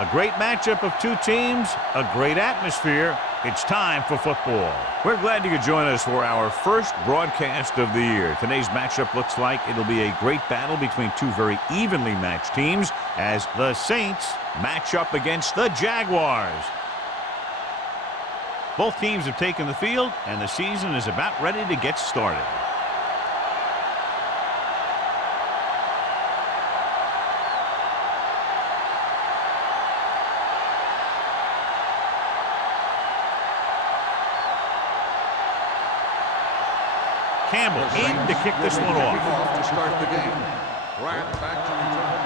A great matchup of two teams, a great atmosphere. It's time for football. We're glad you could join us for our first broadcast of the year. Today's matchup looks like it'll be a great battle between two very evenly matched teams as the Saints match up against the Jaguars. Both teams have taken the field, and the season is about ready to get started. Campbell in to kick this one off. To start the game. Grant back to return.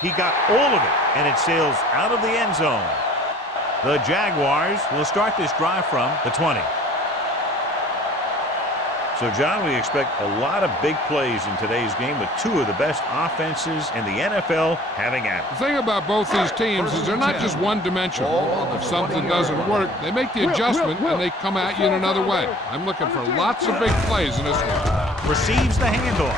He got all of it, and it sails out of the end zone. The Jaguars will start this drive from the 20. So, John, we expect a lot of big plays in today's game with two of the best offenses in the NFL having at it. The thing about both these teams is they're not just one-dimensional. If something doesn't work, they make the adjustment and they come at you in another way. I'm looking for lots of big plays in this one. Receives the handoff.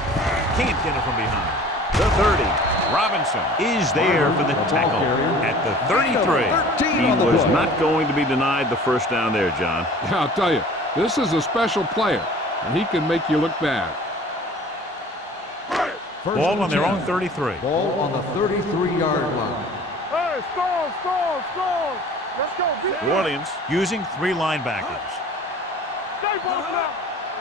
Can't get it from behind. The 30. Robinson is there for the tackle at the 33. He was not going to be denied the first down there, John. Yeah, I'll tell you, this is a special player, and he can make you look bad. Ball on their own 33. Ball on the 33-yard line. Hey, score! Let's go. New Orleans using three linebackers. Stay both now.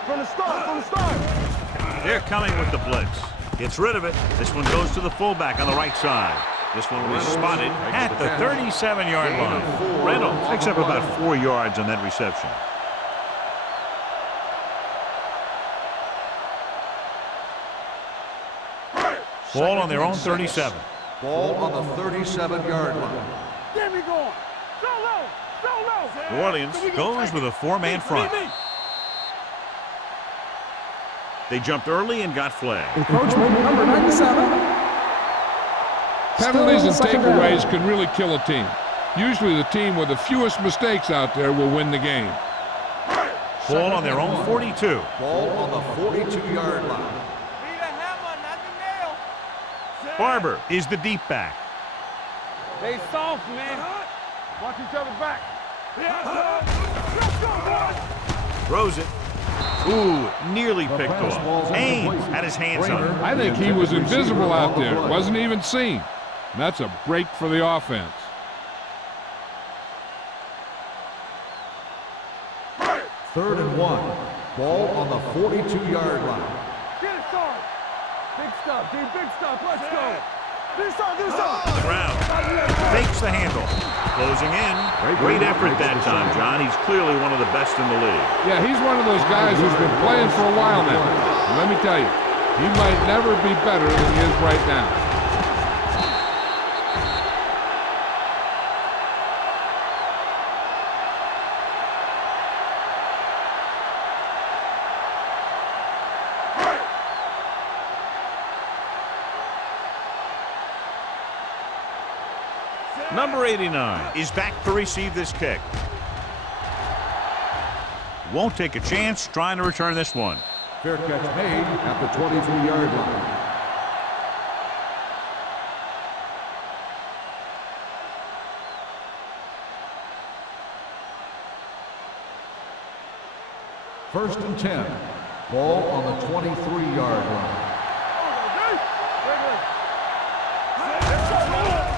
From the start. They're coming with the blitz. Gets rid of it. This one goes to the fullback on the right side. This one was spotted at the 37-yard line. Reynolds picks up about 4 yards on that reception. Ball on their own 37. Ball on the 37-yard line. Get me going. Go low. New Orleans goes with a four-man front. They jumped early and got flagged. Encroachment number 97. Penalties and takeaways can really kill a team. Usually the team with the fewest mistakes out there will win the game. Ball on their own 42. Ball on the 42-yard line. Barber is the deep back. They soft, man. Watch each other back. Let's go, boys. Throws it. Ooh, nearly picked off. Haynes had his hands on it. I think he was invisible out there. Wasn't even seen. And that's a break for the offense. Third and 1. Ball on the 42-yard line. Get it started. Big stuff, dude. Big stuff. Let's go. Do something. The ground. Fakes the handle. Closing in. Great effort that time, John. He's clearly one of the best in the league. Yeah, he's one of those guys who's been playing for a while now. And let me tell you, he might never be better than he is right now. Number 89 is back to receive this kick. Won't take a chance trying to return this one. Fair catch made at the 23-yard line. First and 10. Ball on the 23-yard line.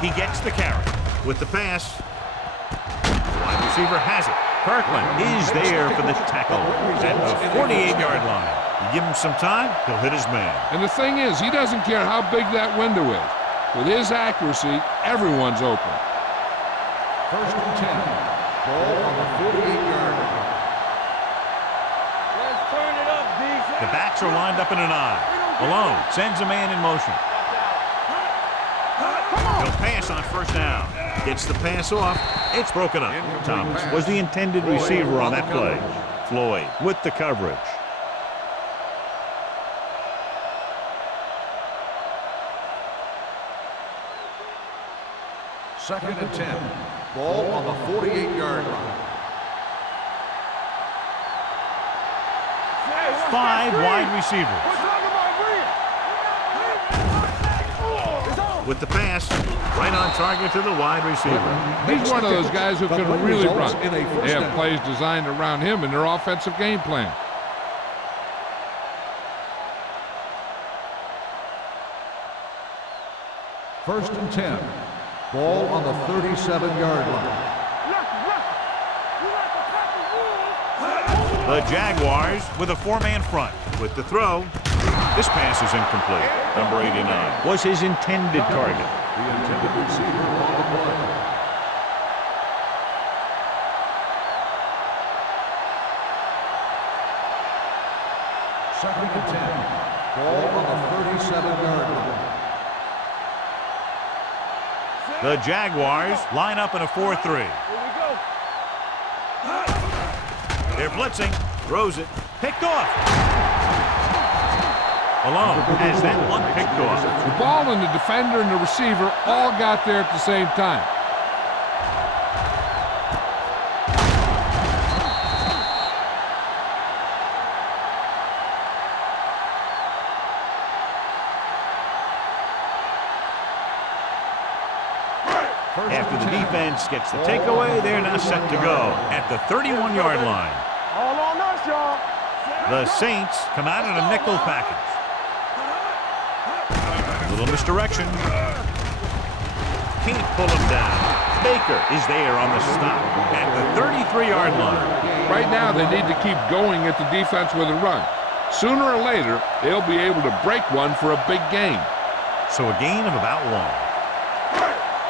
He gets the carry. With the pass, the wide receiver has it. Kirkland is there for the tackle at the 48-yard line. You give him some time, he'll hit his man. And the thing is, he doesn't care how big that window is. With his accuracy, everyone's open. First and 10. Ball on the 48-yard line. Let's turn it up, DJ. The backs are lined up in an eye. Malone sends a man in motion. He'll pass on first down. Gets the pass off. It's broken up. Thomas was the intended receiver on that play. Floyd with the coverage. Second and 10. Ball on the 48-yard line. 5 wide receivers. We're talking about Green. It's with the pass. Right on target to the wide receiver. He's one of those guys who can really run. In a first They have down. plays designed around him in their offensive game plan. First and 10. Ball on the 37-yard line. The Jaguars with a four-man front. With the throw, this pass is incomplete. Number 89 was his intended target. The intended receiver on the play. Second and 10. Ball on the 37-yard line. The Jaguars line up in a 4-3. They're blitzing. Throws it. Picked off. Malone has that one picked off. The ball and the defender and the receiver all got there at the same time. After the defense gets the takeaway, they're now set to go at the 31-yard line. All on us, y'all. The Saints come out in a nickel package. Little misdirection. Can't pull him down. Baker is there on the stop at the 33-yard line. Right now, they need to keep going at the defense with a run. Sooner or later, they'll be able to break one for a big gain. So a gain of about one.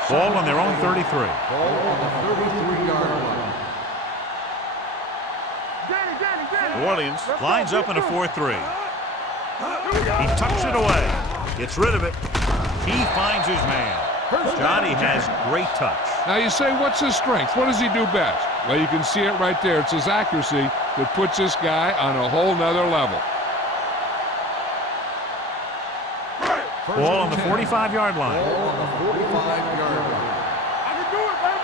Ball on their own 33. Ball on the 33-yard line. New Orleans lines up in a 4-3. He tucks it away. Gets rid of it. He finds his man. Johnny has great touch. Now you say, what's his strength? What does he do best? Well, you can see it right there. It's his accuracy that puts this guy on a whole nother level. Ball on the 45-yard line. Ball on the 45-yard line. I can do it, baby.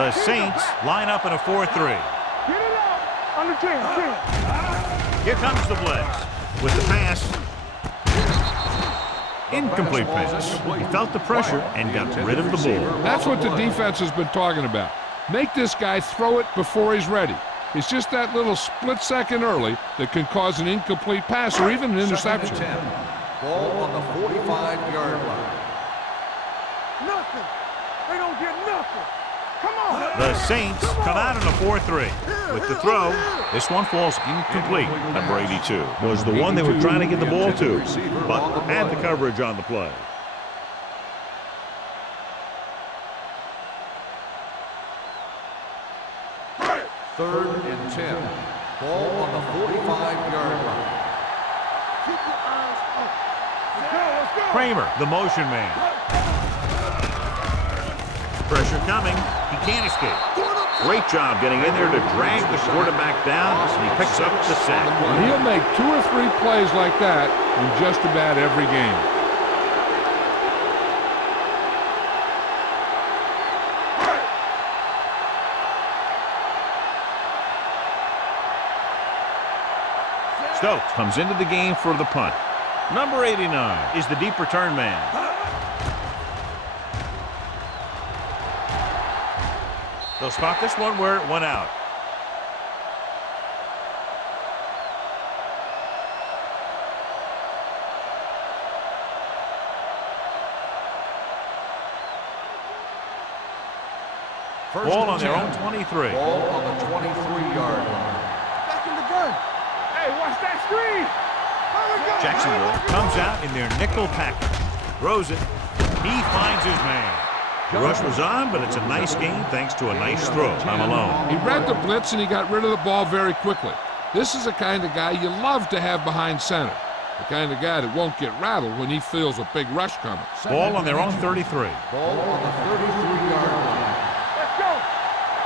The Saints line up in a 4-3. Get it out. On the 10. Here comes the blitz. With the pass. Incomplete pass. He felt the pressure and got rid of the ball. That's what the defense has been talking about. Make this guy throw it before he's ready. It's just that little split second early that can cause an incomplete pass or even an interception. Second and 10. Ball on the 45-yard line. Nothing. They don't get nothing. Come on. The Saints come out in a 4-3. With the throw, this one falls incomplete. Number 82 was the one they were trying to get the ball to, but had the coverage on the play. Third and 10. Ball on the 45-yard line. Keep your eyes up. Let's go. Kramer, the motion man. Pressure coming. He can't escape. Great job getting in there to drag the quarterback down, and he picks up the sack. And he'll make 2 or 3 plays like that in just about every game. Stokes comes into the game for the punt. Number 89 is the deep return man. They'll spot this one where it went out. Ball on their own 23. Ball on the 23-yard line. Back in the gun. Hey, watch that screen. Jacksonville comes out in their nickel package. Throws it. He finds his man. The rush was on, but it's a nice game thanks to a nice throw. I'm alone. He read the blitz and he got rid of the ball very quickly. This is the kind of guy you love to have behind center. The kind of guy that won't get rattled when he feels a big rush coming. Ball on their own 33. Ball on the 33-yard line. Let's go.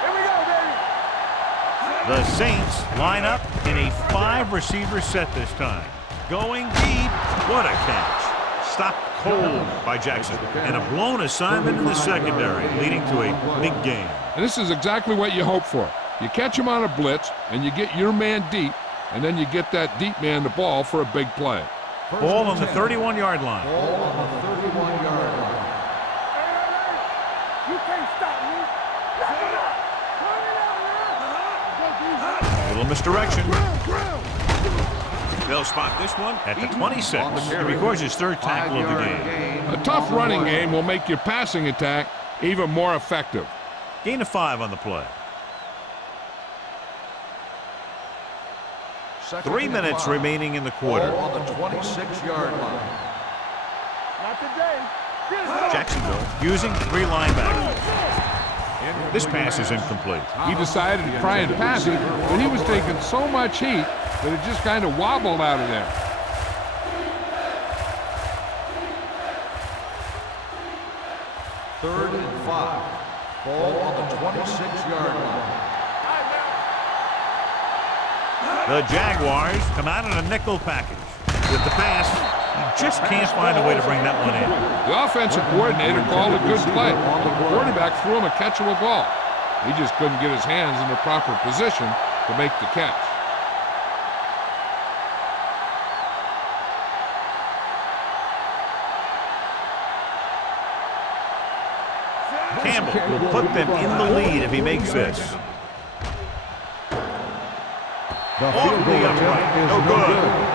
Here we go, baby. The Saints line up in a 5-receiver set this time. Going deep. What a catch. Stopped cold by Jackson. And a blown assignment in the secondary, leading to a big game. And this is exactly what you hope for. You catch him on a blitz, and you get your man deep, and then you get that deep man the ball for a big play. Ball on the 31-yard line. Ball on the 31-yard line. You can't stop me. Little misdirection. They'll spot this one at the 26. He records his third tackle of the game. A tough running game will make your passing attack even more effective. Gain of 5 on the play. 3 minutes remaining in the quarter. Ball on the 26-yard line. Not today. Jacksonville using 3 linebackers. This pass is incomplete. He decided to try and pass it, but he was taking so much heat that it just kind of wobbled out of there. Third and 5. Ball on the 26-yard line. The Jaguars come out in a nickel package. With the pass, he just can't find a way to bring that one in. The offensive coordinator called a good play. The quarterback threw him a catchable ball. He just couldn't get his hands in the proper position to make the catch. Campbell will put them in the lead if he makes this. Off the upright. No good.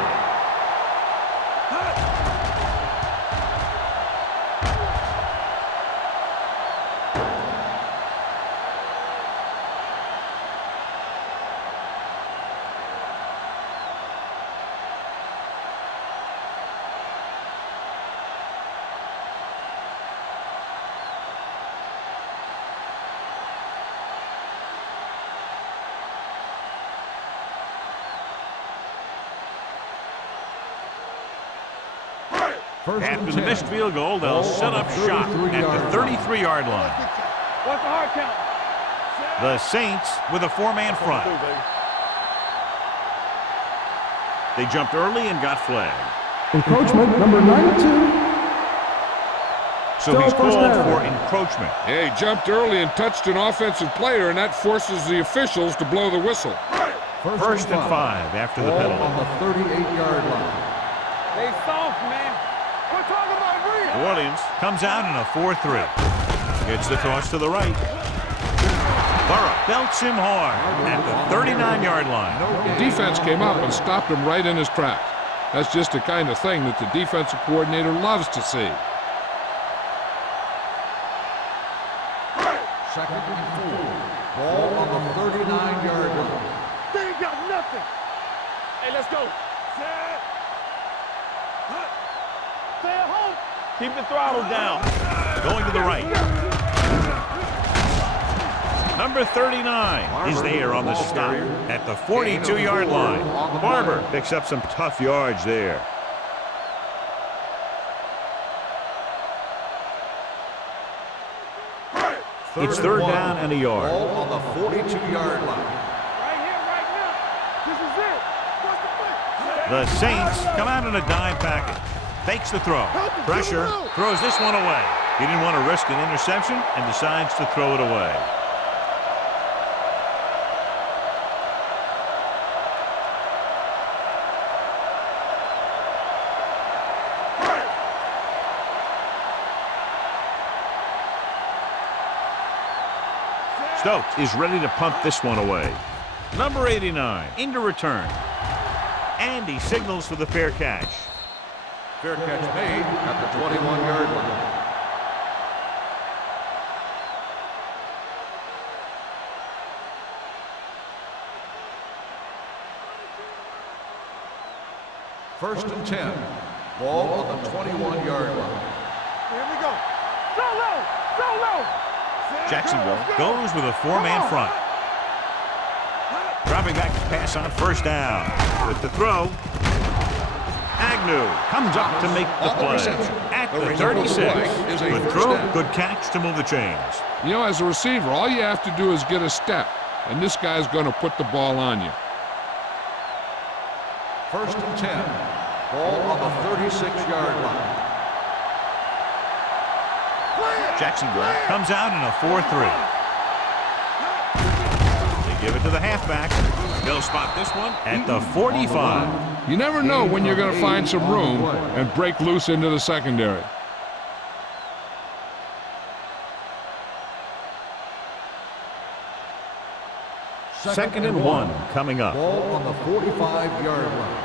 After the missed field goal, they'll set up shop at the 33-yard line. What's the hard count? The Saints with a 4-man front. They jumped early and got flagged. Encroachment number 92. So he's called for encroachment. Yeah, he jumped early and touched an offensive player, and that forces the officials to blow the whistle. First and 5 after the penalty. On the 38-yard line. They soft, man. We're talking about real. New Orleans comes out in a 4-3. Gets the toss to the right. Burrow belts him hard at the 39-yard line. The defense came up and stopped him right in his tracks. That's just the kind of thing that the defensive coordinator loves to see. Second and 4. Ball on the 39-yard line. They ain't got nothing. Hey, let's go. Stay at home. Keep the throttle down. Going to the right. Number 39 is there on the stop at the 42-yard line. Barber picks up some tough yards there. It's third down and a yard. Ball on the 42-yard line. Right here, right now. This is it. What's the play? The Saints come out in a dime package. Fakes the throw. Pressure. Throws this one away. He didn't want to risk an interception and decides to throw it away. Stokes is ready to punt this one away. Number 89 into return. And he signals for the fair catch. Fair catch made at the 21-yard line. First and 10. Ball on the 21-yard line. Here we go. So low. So low. Jacksonville goes with a 4-man front. Dropping back to pass on first down. With the throw. Agnew comes up to make the play at the 36. Good throw, good catch to move the chains. You know, as a receiver, all you have to do is get a step, and this guy's going to put the ball on you. First and 10. Ball on the 36-yard line. Jacksonville comes out in a 4-3. They give it to the halfback. They'll spot this one at the 45. You never know when you're going to find some room and break loose into the secondary. Second and 1 coming up. Ball on the 45-yard line.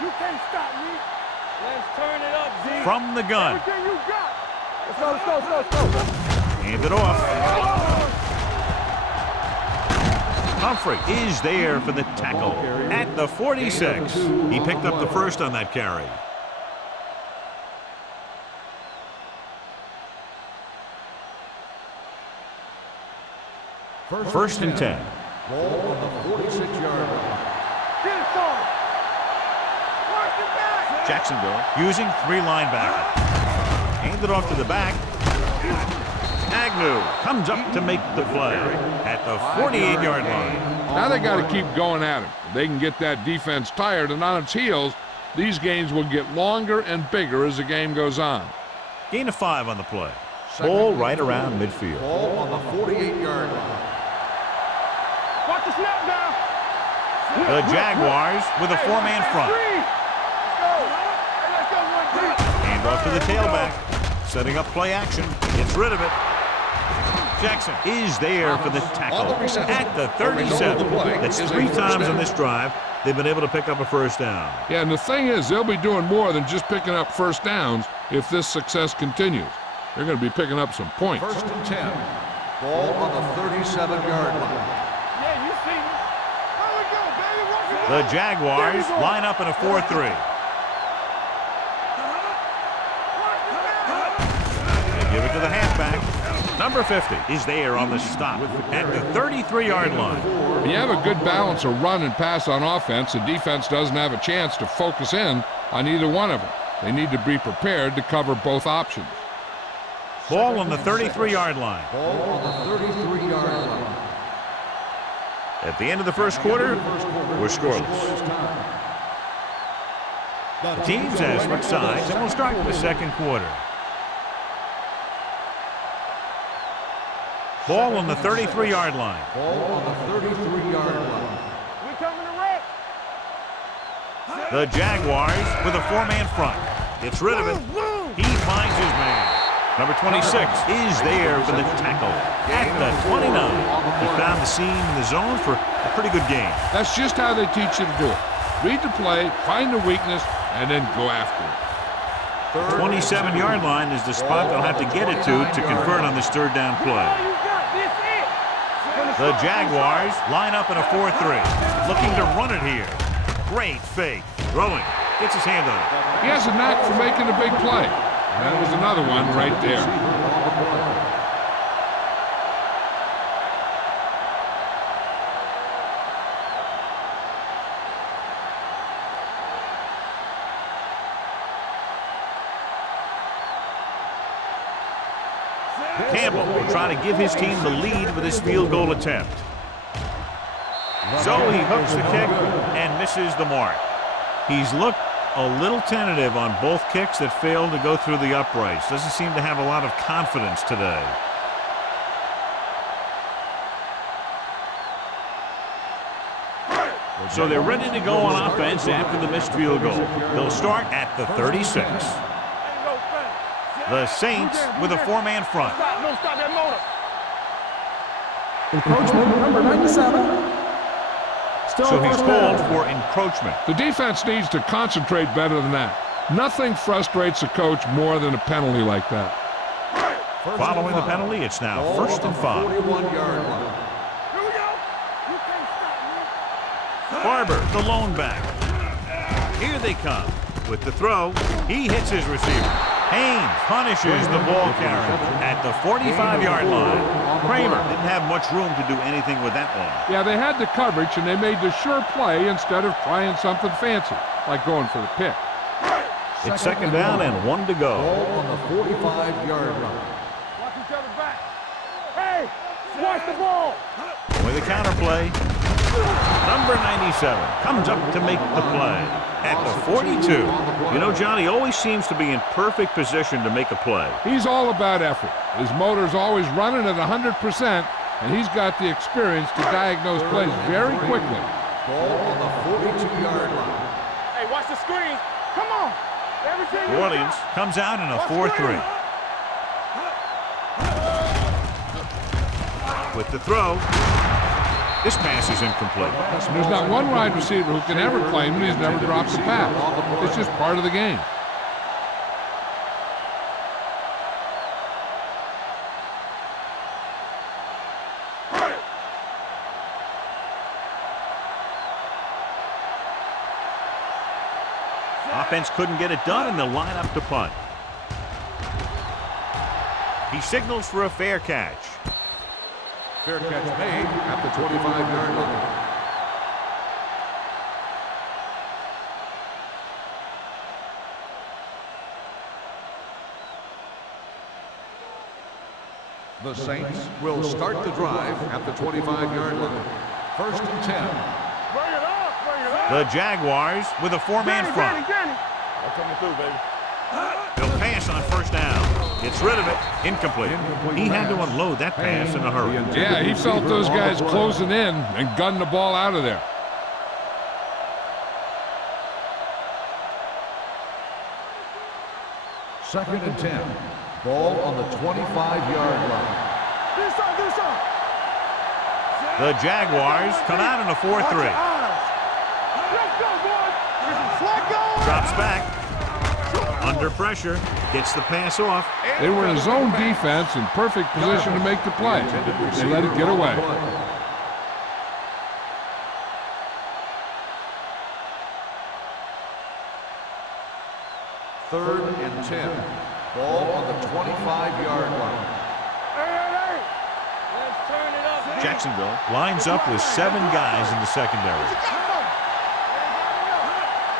You can't stop me. Let's turn it up, Z. From the gun. Everything you got. Let's go, let's go, let's go, let's go. Hand it off. Humphrey is there for the tackle at the 46. He picked up the first on that carry. First and 10. Ball on the 46-yard line. Get it, son. Watch it back. Jacksonville using 3 linebackers. Hand it off to the back. Agnew comes up to make the play at the 48-yard line. Now they got to keep going at him. If they can get that defense tired and on its heels, these games will get longer and bigger as the game goes on. Gain of 5 on the play. Ball right around midfield. Ball on the 48-yard line. Watch the snap now. The Jaguars with a 4-man front. Let's go. Hey, let's go, 1-2. Hand off to the tailback. Setting up play action. Gets rid of it. Jackson is there for the tackle at the 37. That's 3 times on this drive they've been able to pick up a first down. Yeah, and the thing is, they'll be doing more than just picking up first downs if this success continues. They're going to be picking up some points. First and 10. Ball on the 37-yard line. Yeah, you see me. There we go, baby. Watch it. The Jaguars line up in a 4-3. They give it to the halfback. Number 50 is there on the stop at the 33-yard line. When you have a good balance of run and pass on offense, the defense doesn't have a chance to focus in on either one of them. They need to be prepared to cover both options. Ball on the 33-yard line. Ball on the 33-yard line. At the end of the first quarter, we're scoreless. The teams have switched sides, and we'll start the second quarter. Ball on the 33-yard line. Ball on the 33-yard line. We coming to wreck. The Jaguars with a 4-man front. Gets rid of it. He finds his man. Number 26 is there for the tackle at the 29. He found the seam in the zone for a pretty good game. That's just how they teach you to do it. Read the play, find the weakness, and then go after it. 27-yard line is the spot they'll have to get it to convert on this third down play. All you got, this it. The Jaguars line up in a 4-3, looking to run it here. Great fake. Throwing. Gets his hand on it. He has a knack for making a big play. That was another one right there. Campbell will try to give his team the lead with his field goal attempt. So he hooks the kick and misses the mark. He's looked a little tentative on both kicks that failed to go through the uprights. Doesn't seem to have a lot of confidence today. So they're ready to go on offense after the missed field goal. They'll start at the 36. The Saints with a 4-man front. Don't stop that motor. Encroachment number 97. So he's called for encroachment. The defense needs to concentrate better than that. Nothing frustrates a coach more than a penalty like that. Following the penalty, it's now first and 5. 41-yard line. Here we go. You can't stop me. Barber, the lone back. Here they come. With the throw, he hits his receiver. Haynes punishes the ball carrier at the 45-yard line. Kramer didn't have much room to do anything with that one. Yeah, they had the coverage, and they made the sure play instead of trying something fancy, like going for the pick. It's second down and 1 to go. Ball on the 45-yard line. Watch each other back. Hey, watch the ball. With a counter play, number 97 comes up to make the play at the 42. You know, Johnny always seems to be in perfect position to make a play. He's all about effort. His motor's always running at 100%, and he's got the experience to diagnose plays very quickly. Ball on the 42-yard line. Hey, watch the screen. Come on. Everything. New Orleans comes out in a 4-3. With the throw. This pass is incomplete. There's not one wide receiver who can ever claim that he's never dropped a pass. It's just part of the game. Offense couldn't get it done, and they'll line up to punt. He signals for a fair catch. Fair catch made at the 25-yard line. The Saints will start the drive at the 25-yard line. 1st and 10. Bring it up. Bring it up. The Jaguars with a four-man front. Danny. I'm coming through, baby. They'll pass on first down. Gets rid of it. Incomplete. He had to unload that pass in a hurry. Yeah, he felt those guys closing in and gunned the ball out of there. Second and 10. Ball on the 25-yard line. This side. The Jaguars come out in a 4-3. Let's go, boys. Flacco. Drops back. Under pressure. Gets the pass off. They were in zone defense in perfect position to make the play. They let it get away. Third and 10. Ball on the 25-yard line. Hey. Let's turn it up. Jacksonville lines up with 7 guys in the secondary.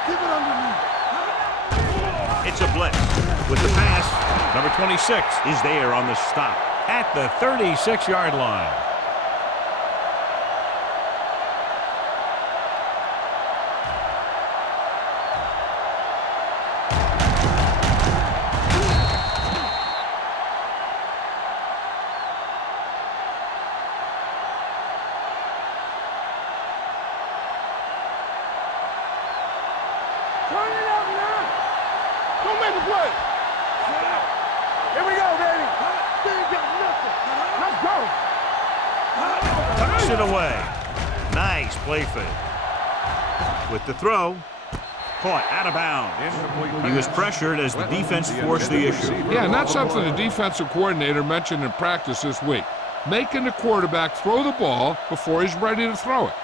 Keep it underneath. It's a blitz. With the pass, number 26 is there on the stop at the 36-yard line. Turn it up now. Don't make a play. Here we go, baby. They ain't got nothing. Let's go. Tucks it away. Nice play fake. With the throw, caught out of bounds. He was pressured as the defense forced the issue. Yeah, not something the defensive coordinator mentioned in practice this week. Making the quarterback throw the ball before he's ready to throw it.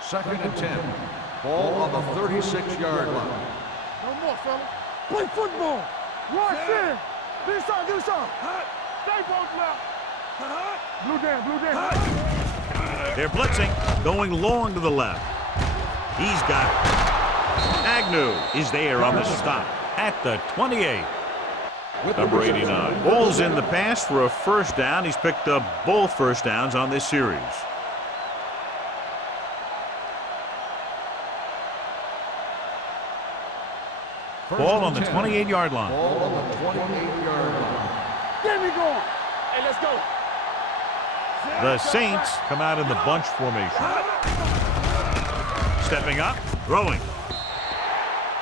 Second and 10. Ball on the 36-yard line. No more, fella. Play football. Watch in. This side. Stay both left. Blue down. They're blitzing, going long to the left. He's got it. Agnew is there on the stop at the 28. Number 89. Ball's in the pass for a first down. He's picked up both first downs on this series. Ball on the 28-yard line. Ball on the 28-yard line. Get me going. Hey, let's go. The Saints come out in the bunch formation. Stepping up, throwing.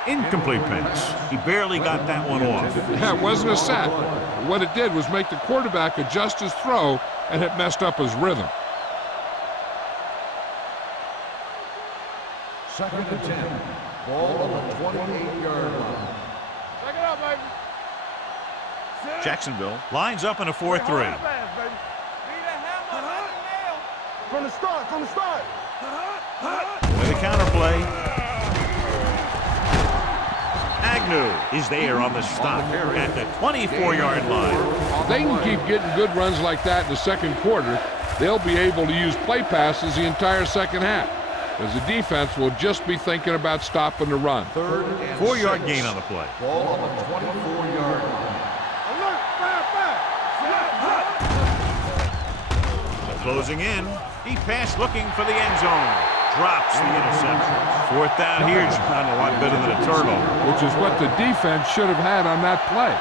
Incomplete pass. He barely got that one off. Yeah, it wasn't a sack. What it did was make the quarterback adjust his throw, and it messed up his rhythm. Second and 10. Ball on the 28-yard line. Check it out, baby. Jacksonville lines up in a 4-3. From the start. With a counterplay. Agnew is there on the stop at the 24-yard line. If they can keep getting good runs like that in the second quarter, they'll be able to use play passes the entire second half, as the defense will just be thinking about stopping the run. Third and 4-yard 6. gain on the play. Ball on the 24-yard line. Alert. Closing in. He passed looking for the end zone. Drops the interception. 4th down here is kind of a lot better than a turnover. Which is what the defense should have had on that play.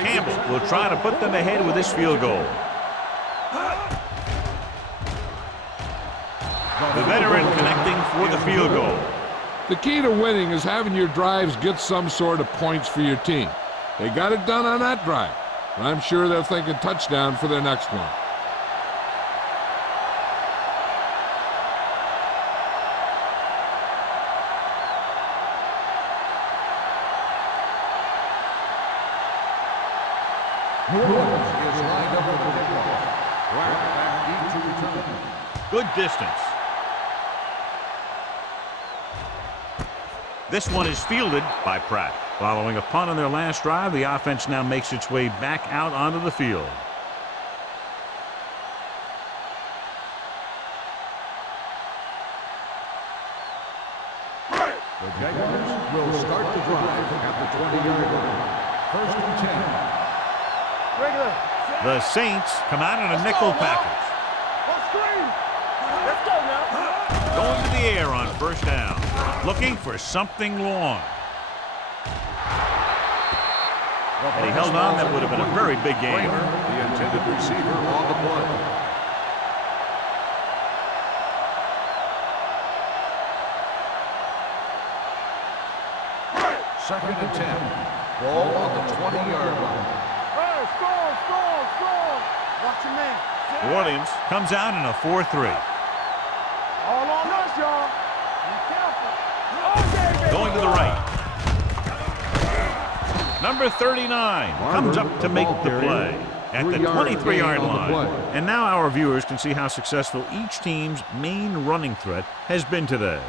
Campbell will try to put them ahead with this field goal. The veteran connecting for the field goal. The key to winning is having your drives get some sort of points for your team. They got it done on that drive, but I'm sure they're thinking touchdown for their next one. Is lined up for the kickoff. Right back deep to return. Good distance. This one is fielded by Pratt. Following a punt on their last drive, the offense now makes its way back out onto the field. The Jaguars will start the drive at the 20-yard line. First and 10. Regular. The Saints come out in a nickel package. On screen. Let's go now. Going to the air on first down. Looking for something long. And he held on. That would have been a very big game. The intended receiver on the play. Second and 10. Ball on the 20-yard line. Hey, score. Watch your man. New Orleans comes out in a 4-3. All on us, y'all. Be careful. Okay, Going to the right. Number 39 comes up to make the play at the 23-yard line. And now our viewers can see how successful each team's main running threat has been today.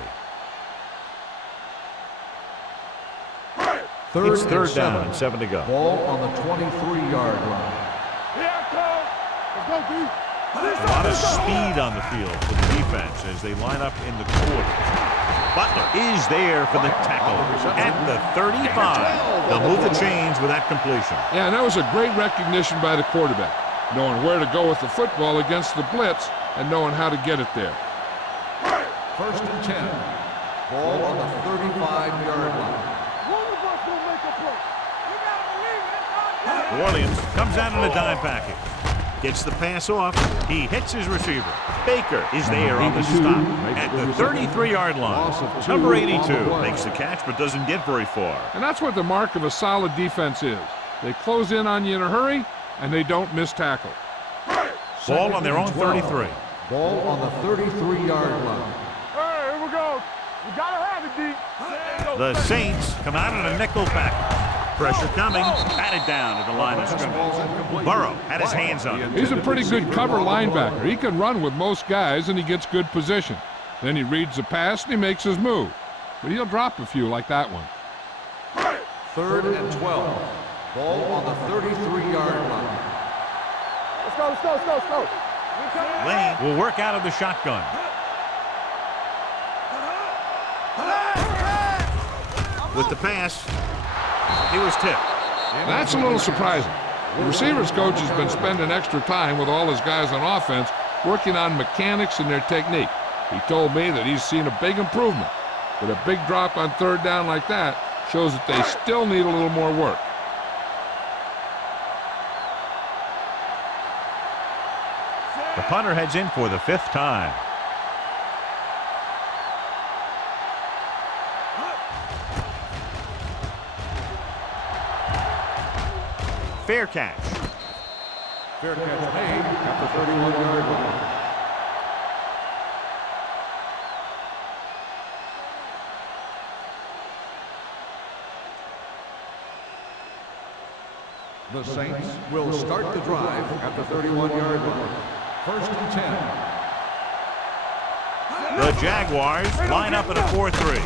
It's third down and 7 to go. Ball on the 23-yard line. Here I come. Let's go, D. A lot of speed on the field for the defense as they line up in the quarter. Butler is there for the tackle at the 35. They'll move the chains with that completion. Yeah, and that was a great recognition by the quarterback, knowing where to go with the football against the blitz and knowing how to get it there. First and 10. Ball on the 35-yard line. One of us will make a play. You gotta believe it. New Orleans comes out in a dime package. Gets the pass off. He hits his receiver. Baker is there on the stop at the 33-yard line. Number 82 makes the catch but doesn't get very far. And that's what the mark of a solid defense is. They close in on you in a hurry, and they don't miss tackle. Ball on their own 33. Ball on the 33-yard line. Hey, here we go. You gotta have it, D. The Saints come out in a nickel package. Pressure coming. Batted down at the line of scrimmage. Burrow had his hands on it. He's a pretty good cover linebacker. He can run with most guys, and he gets good position. Then he reads the pass, and he makes his move. But he'll drop a few like that one. Third and 12. Ball on the 33-yard line. Let's go. Lane will work out of the shotgun. With the pass, he was tipped. That's a little surprising. The receivers coach has been spending extra time with all his guys on offense working on mechanics and their technique. He told me that he's seen a big improvement. But a big drop on third down like that shows that they still need a little more work. The punter heads in for the 5th time. Fair catch. Fair catch made at the 31-yard line. The Saints will start the drive at the 31-yard line. First and 10. The Jaguars line up at a 4-3.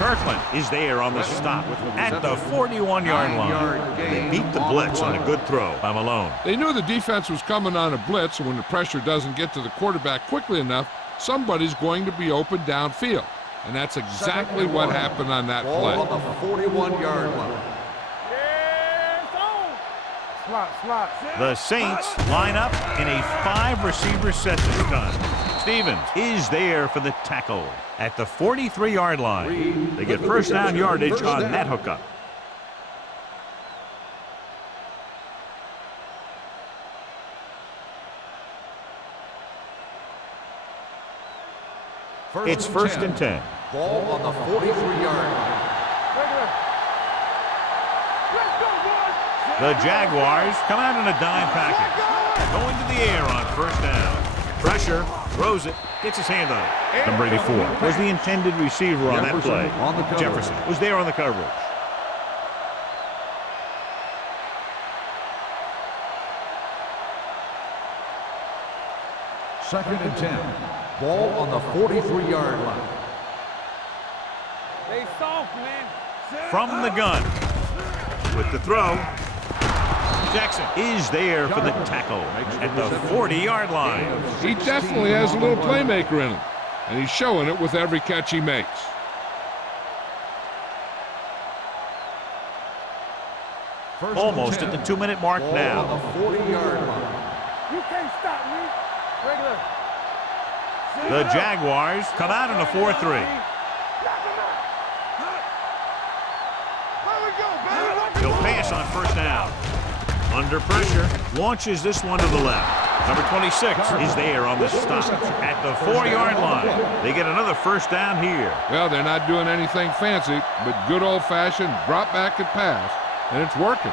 Kirkland is there on the stop at the 41-yard line. They beat the blitz on a good throw by Malone. They knew the defense was coming on a blitz, and when the pressure doesn't get to the quarterback quickly enough, somebody's going to be open downfield. And that's exactly what happened on that play. Ball on the 41-yard line. Slot. The Saints line up in a 5-receiver set this time. Stevens is there for the tackle at the 43-yard line. They get first down yardage on that hookup. It's first and 10. Ball on the 43-yard line. The Jaguars come out in a dime package. Going to the air on first down. Pressure, throws it, gets his hand on it. Number 84 was the intended receiver on that play. Jefferson was there on the coverage. Second and 10. Ball on the 43-yard line. They soft, man. From the gun. With the throw. Jackson is there for the tackle at the 40-yard line. He definitely has a little playmaker in him, and he's showing it with every catch he makes. Almost at the 2-minute mark now. On the 40-yard line. You can't stop me. Regular. The Jaguars come out in a 4-3. He'll pass on first down. Under pressure, launches this one to the left. Number 26 is there on the stop at the 4-yard line. They get another first down here. Well, they're not doing anything fancy, but good old-fashioned drop back and pass, and it's working.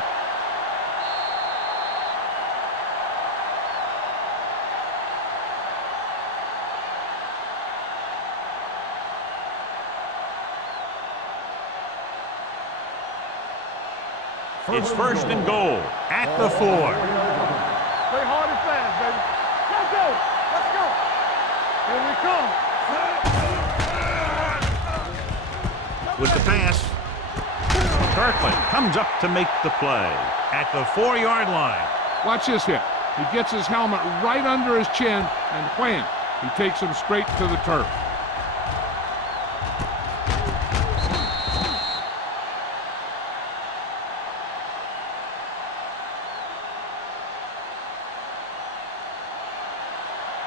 It's first and goal at the 4. Play hard and fast, baby. Let's go. Let's go. Here we come. With the pass, Kirkland comes up to make the play at the 4-yard line. Watch this hit. He gets his helmet right under his chin, and wham, he takes him straight to the turf.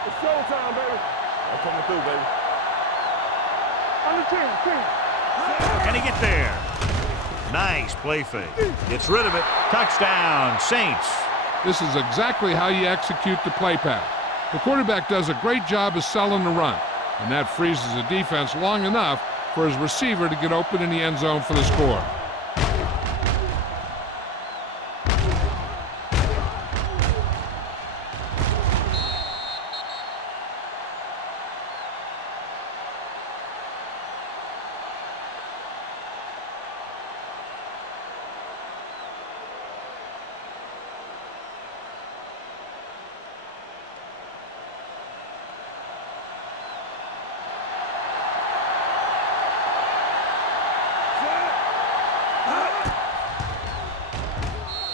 It's showtime, baby. I'm coming through, baby. On the 10. Can he get there? Nice play fake. Gets rid of it. Touchdown, Saints. This is exactly how you execute the play pass. The quarterback does a great job of selling the run, and that freezes the defense long enough for his receiver to get open in the end zone for the score.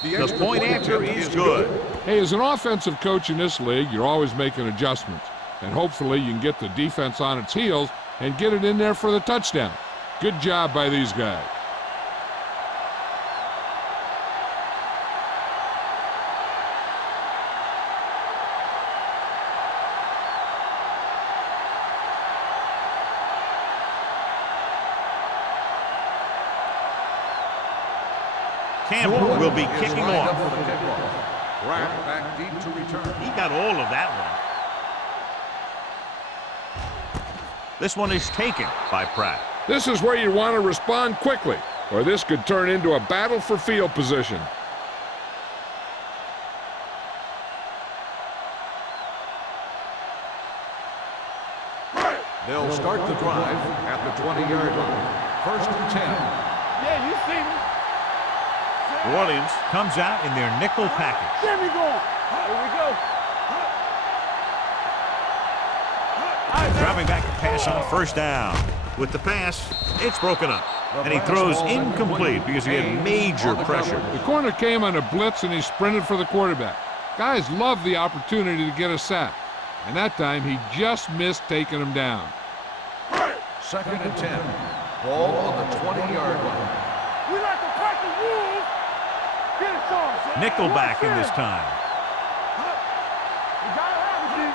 The point after is good. Hey, as an offensive coach in this league, you're always making adjustments. And hopefully you can get the defense on its heels and get it in there for the touchdown. Good job by these guys. Campbell will be kicking off. Pratt back deep to return. He got all of that one. This one is taken by Pratt. This is where you want to respond quickly, or this could turn into a battle for field position. They'll start the drive at the 20-yard line. First and 10. Yeah, you see me. New Orleans comes out in their nickel package. There we go. Here we go. Dropping back to pass on first down. With the pass, it's broken up. And he throws incomplete because he had major pressure. The corner came on a blitz and he sprinted for the quarterback. Guys love the opportunity to get a sack. And that time he just missed taking him down. Second and 10. Ball on the 20-yard line. We like to crack the rules. Get it, son. Nickelback in this time. You gotta have it,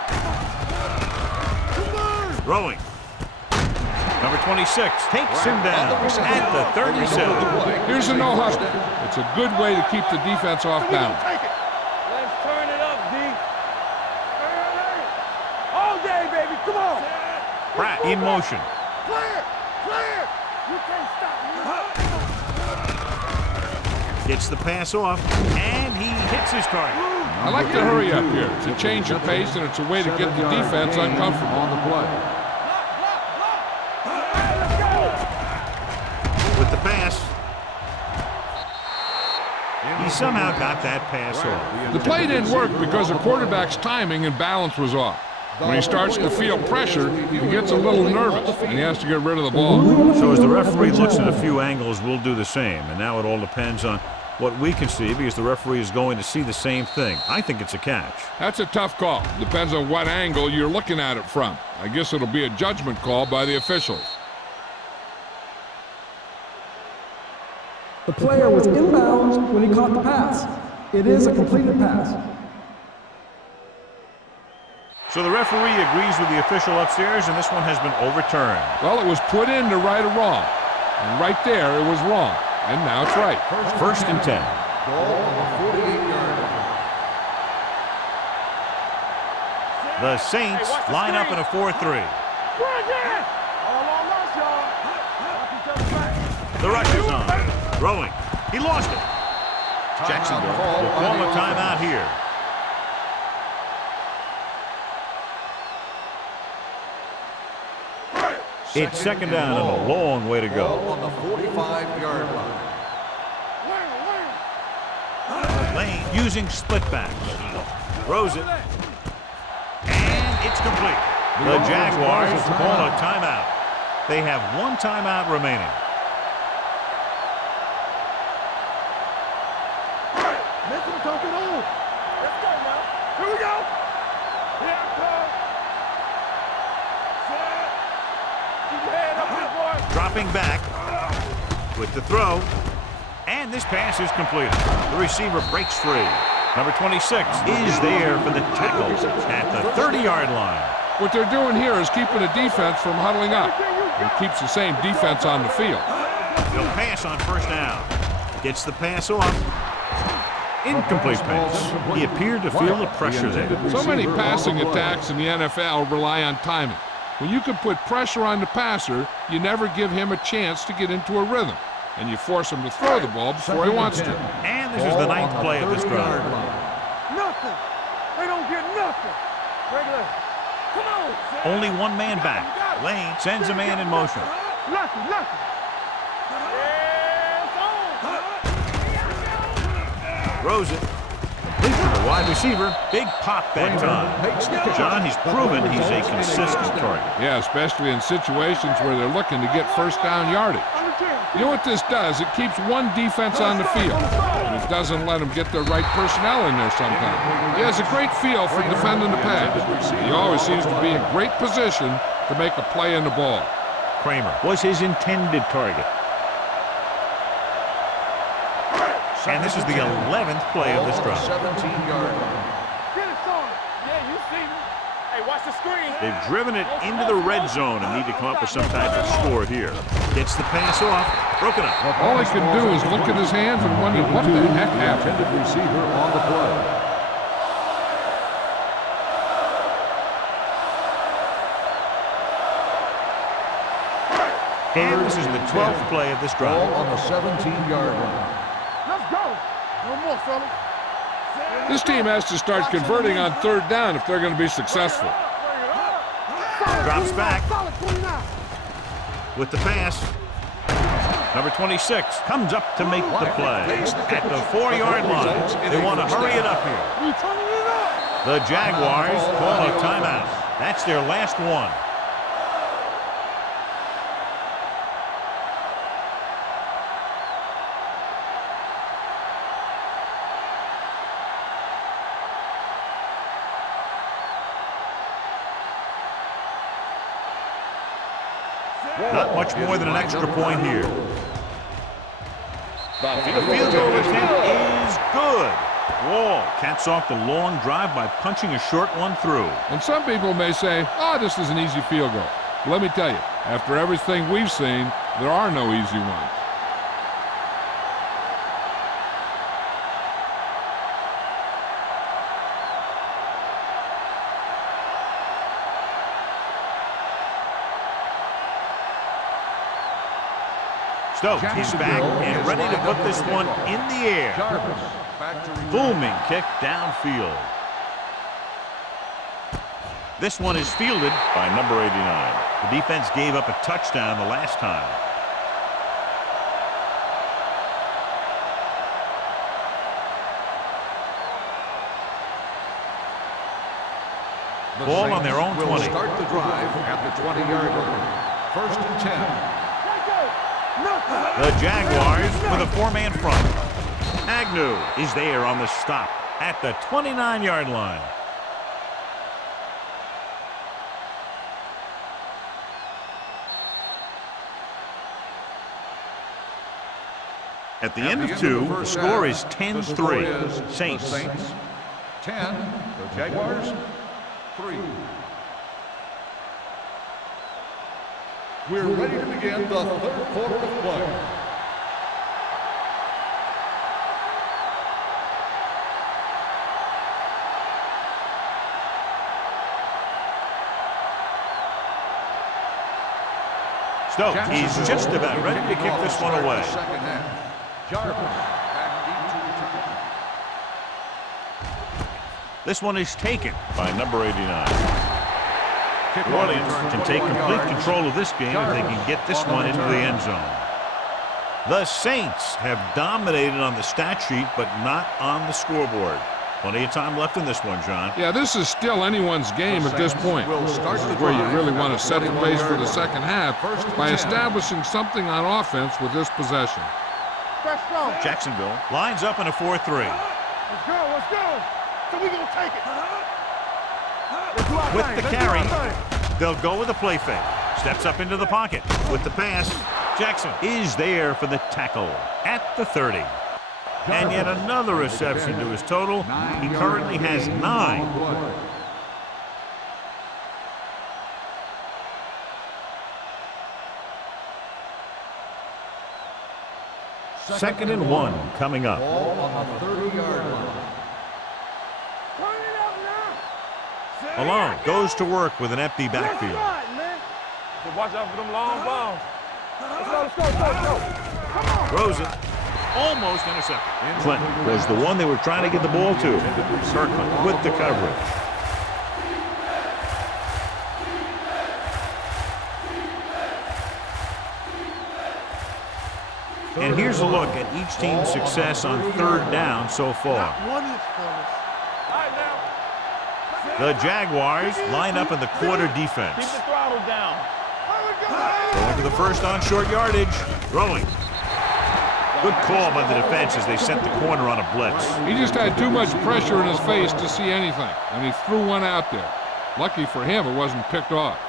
G. Throwing. Number 26 takes him down at the 37. Here's a no huddle. It's a good way to keep the defense off balance. Let's turn it up, D. All day, baby. Come on. Pratt in motion. Clear! Clear! You can't stop me. Gets the pass off, and he hits his target. I like to hurry up here. It's a change of pace, and it's a way to get the defense uncomfortable. On the play. With the pass. He somehow got that pass off. The play didn't work because the quarterback's timing and balance was off. When he starts to feel pressure, he gets a little nervous, and he has to get rid of the ball. So as the referee looks at a few angles, we'll do the same. And now it all depends on what we can see, because the referee is going to see the same thing. I think it's a catch. That's a tough call. Depends on what angle you're looking at it from. I guess it'll be a judgment call by the officials. The player was inbounds when he caught the pass. It is a completed pass. So the referee agrees with the official upstairs, and this one has been overturned. Well, it was put in to right a wrong. And right there, it was wrong. And now it's right. First and 10. Ball on the 48-yard line. The Saints line up in a 4-3. All on us, y'all. The rush is on. Throwing. He lost it. Jacksonville will call a timeout here. It's second down and a long way to go. Ball on the 45-yard line. Lane using split backs. Throws it. And it's complete. The Jaguars call a timeout. They have one timeout remaining. Let's go now. Here we go. Here I come. Set. Keep your head up, big boy. Dropping back with the throw. And this pass is completed. The receiver breaks free. Number 26 is there for the tackle at the 30-yard line. What they're doing here is keeping the defense from huddling up. It keeps the same defense on the field. He'll pass on first down. Gets the pass off. Incomplete pass. He appeared to feel the pressure there. So many passing attacks in the NFL rely on timing. When you can put pressure on the passer, you never give him a chance to get into a rhythm. And you force him to throw the ball before he wants to. And this is the ninth play of this drive. Nothing. They don't get nothing. Regular. Come on. Only one man back. Lane sends a man in motion. Lucky. Throws it. Completion to the wide receiver. Big pop that time. John, he's proven he's a consistent target. Yeah, especially in situations where they're looking to get first down yardage. You know what this does? It keeps one defense on the field. And it doesn't let them get the right personnel in there sometimes. He has a great feel for defending the pass. He always seems to be in great position to make a play in the ball. Kramer was his intended target. And this is the 11th play of this drive. 17-yard line. Get it, son. Yeah, you see me. Hey, watch the screen. They've driven it into the red zone and need to come up with some type of score here. Gets the pass off. Broken up. All he can do is look at his hands and wonder what the heck happened. Intended receiver on the play. And this is the 12th play of this drive. Ball on the 17-yard line. Let's go. No more, fellas. This team has to start converting on third down if they're going to be successful. Drops back with the pass. Number 26 comes up to make the play at the 4-yard line. They want to hurry it up here. The Jaguars call a timeout. That's their last one. Not much more than an extra point here. The field goal attempt is good. Wall caps off the long drive by punching a short one through. And some people may say, oh, this is an easy field goal. Let me tell you, after everything we've seen, there are no easy ones. Stokes is back and ready to put this one in the air. Booming kick downfield. This one is fielded by number 89. The defense gave up a touchdown the last time. Ball on their own 20. Will start the drive at the 20-yard line. First and 10. The Jaguars with a 4-man front. Agnew is there on the stop at the 29-yard line. At the end of 2, the score is 10-3. Saints. 10, the Jaguars 3. We're ready to begin the third quarter of play. Stokes, he's just about ready to kick this one away. Second half. Jarvis back deep to return. This one is taken by number 89. New Orleans can take complete control of this game if they can get this one into the end zone. The Saints have dominated on the stat sheet, but not on the scoreboard. Plenty of time left in this one, John. Yeah, this is still anyone's game at this point. This is where you really want to set the pace for the second half by establishing something on offense with this possession. Jacksonville lines up in a 4-3. Let's go. So we're going to take it. With the carry, they'll go with a play fake. Steps up into the pocket with the pass. Jackson is there for the tackle at the 30. And yet another reception to his total. He currently has 9. Second and 1 coming up. Ball on the 30-yard line. Malone goes to work with an empty backfield. Watch out for them long balls. Let's go. Throws it. Almost intercepted. Clinton was the one they were trying to get the ball to. Kirkland with the coverage. And here's a look at each team's success on third down so far. The Jaguars line up in the quarter defense. Keep the throttle down. Going for the first on short yardage. Throwing. Good call by the defense as they sent the corner on a blitz. He just had too much pressure in his face to see anything, and he threw one out there. Lucky for him, it wasn't picked off.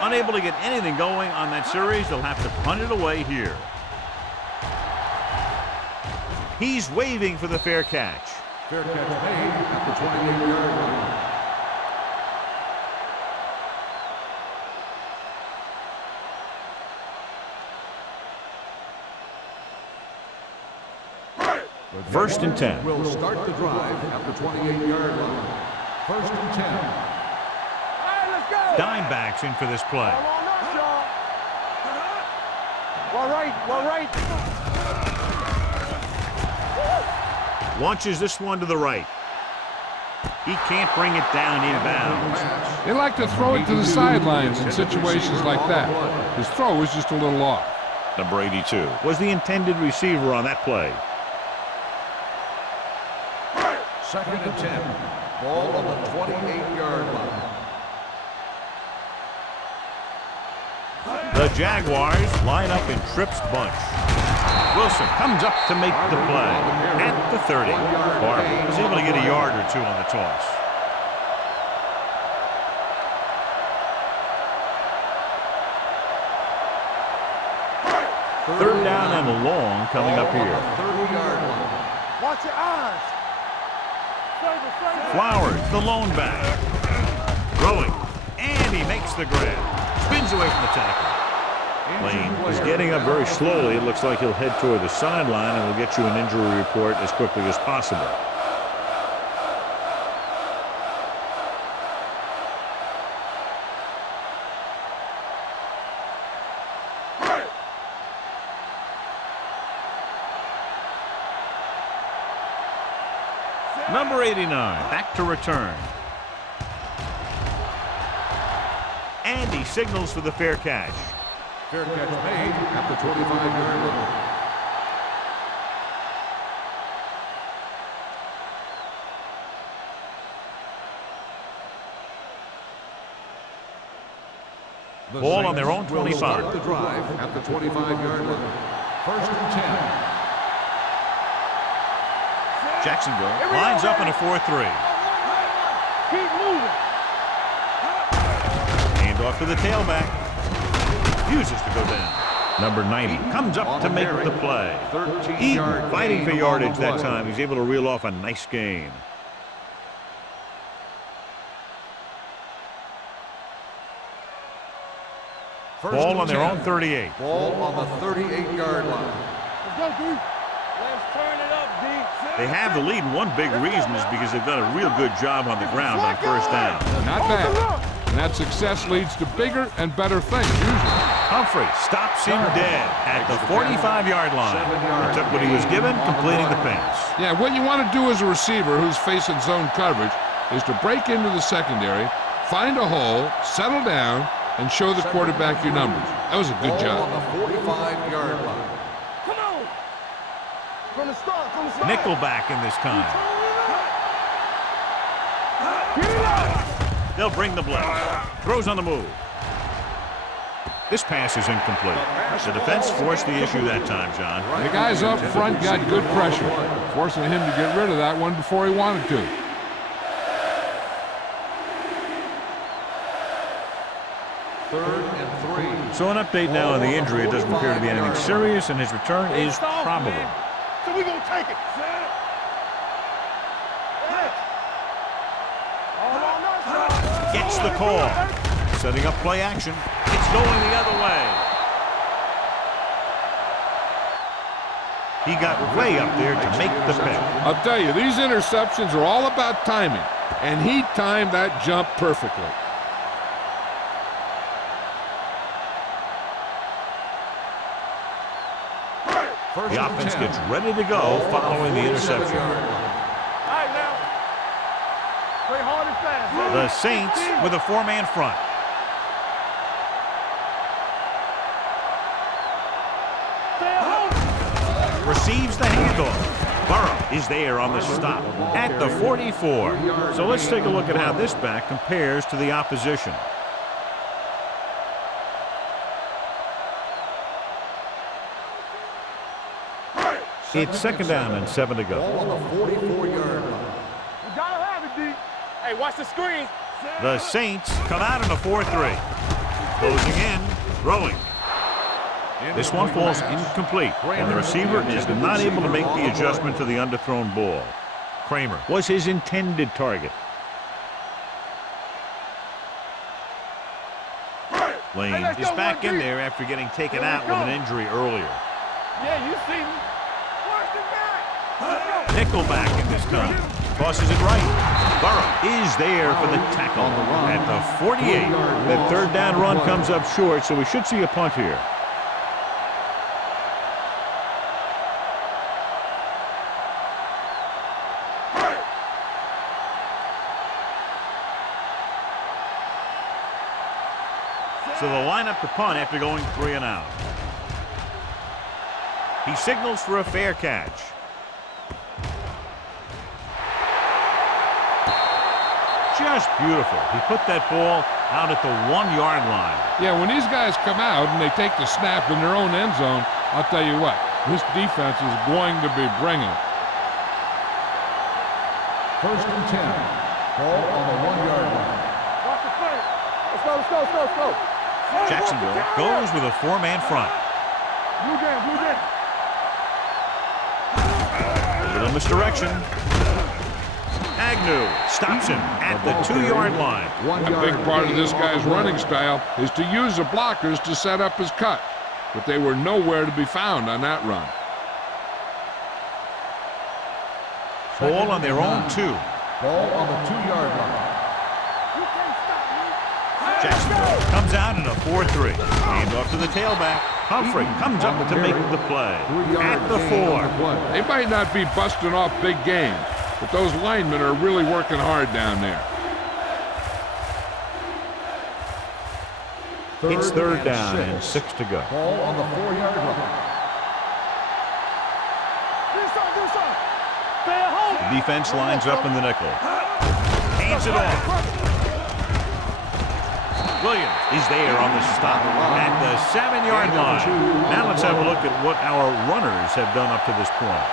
Unable to get anything going on that series, they'll have to punt it away here. He's waving for the fair catch. Fair catch made at the 28-yard line. First and 10. Will start the drive at the 28-yard line. First and 10. Dimebacks in for this play. Well right. Launches this one to the right. He can't bring it down inbounds. They like to throw it to the sidelines in situations like that. His throw was just a little off. Number 82 was the intended receiver on that play. Second and 10. Ball on the 28-yard line. The Jaguars line up in Tripp's bunch. Wilson comes up to make the play at the 30. Barber was able to get a yard or two on the toss. Third down and long coming up here. 30-yard line. Watch your eyes. Flowers, the lone back. Throwing, and he makes the grab. Spins away from the tackle. Lane is getting up very slowly. It looks like he'll head toward the sideline, and we'll get you an injury report as quickly as possible. Number 89, back to return. And he signals for the fair catch. Fair catch made at the 25-yard line. Ball on their own 25. Will start the drive at the 25-yard line. First and 10. Jacksonville lines up in a 4-3. Keep moving. Hand off to the tailback. Refuses to go down. Number 90 comes up to make the play. Eaton fighting for yardage that time. He's able to reel off a nice gain. Ball on their own 38. Ball on the 38-yard line. Let's go, D. Let's turn it up, D. They have the lead, and one big reason is because they've done a real good job on the ground on first down. Not bad. And that success leads to bigger and better things, usually. Humphrey stops him dead at the 45-yard line. He took what he was given, completing the pass. Yeah, what you want to do as a receiver who's facing zone coverage is to break into the secondary, find a hole, settle down, and show the quarterback your numbers. That was a good job. On the 45-yard line. Come on. From the start, from the start. Nickelback in this time. Get it out. They'll bring the blitz. Throws on the move. This pass is incomplete. The defense forced the issue that time, John. The guys up front got good pressure, forcing him to get rid of that one before he wanted to. Third and 3. So an update now on the injury. It doesn't appear to be anything serious, and his return is probable. So we're going to take it. Gets the call. Setting up play action. It's going the other way. He got way up there to make the pick. I'll tell you, these interceptions are all about timing, and he timed that jump perfectly. The offense gets ready to go following the interception. All right, now. Play hard and fast. The Saints with a 4-man front. Receives the handoff. Burrow is there on the stop at the 44. So let's take a look at how this back compares to the opposition. It's second down and 7 to go. Ball on the 44-yard line. You got to have it, D. Hey, watch the screen. The Saints come out in a 4-3. Closing in, throwing. This one falls incomplete, and the receiver is not able to make the adjustment to the underthrown ball. Kramer was his intended target. Lane is back in there after getting taken out with an injury earlier. Yeah, you see me. Watch the back. Nickelback in this time. Tosses it right. Burrow is there for the tackle at the 48. That third down run comes up short, so we should see a punt here. So they'll line up the punt after going 3 and out. He signals for a fair catch. Just beautiful. He put that ball out at the 1-yard line. Yeah, when these guys come out and they take the snap in their own end zone, I'll tell you what, this defense is going to be bringing it. First and 10. Ball on the 1-yard line. Watch the play. Let's go, let's go, let's go, let's go. Jacksonville goes with a 4-man front. Blue game, blue game. A little misdirection. Agnew stops him at the 2-yard line. A big part of this guy's running style is to use the blockers to set up his cut, but they were nowhere to be found on that run. Ball on their own 2. Ball on the 2-yard line. You can't stop me. Jacksonville comes out in a 4-3. Hand off to the tailback. Humphrey comes up to make the play at the 4. They might not be busting off big games, but those linemen are really working hard down there. It's third down and 6 to go. Ball on the 4-yard line. The defense lines up in the nickel. Hands it off. Williams is there on the stop at the 7-yard line. Now let's have a look at what our runners have done up to this point.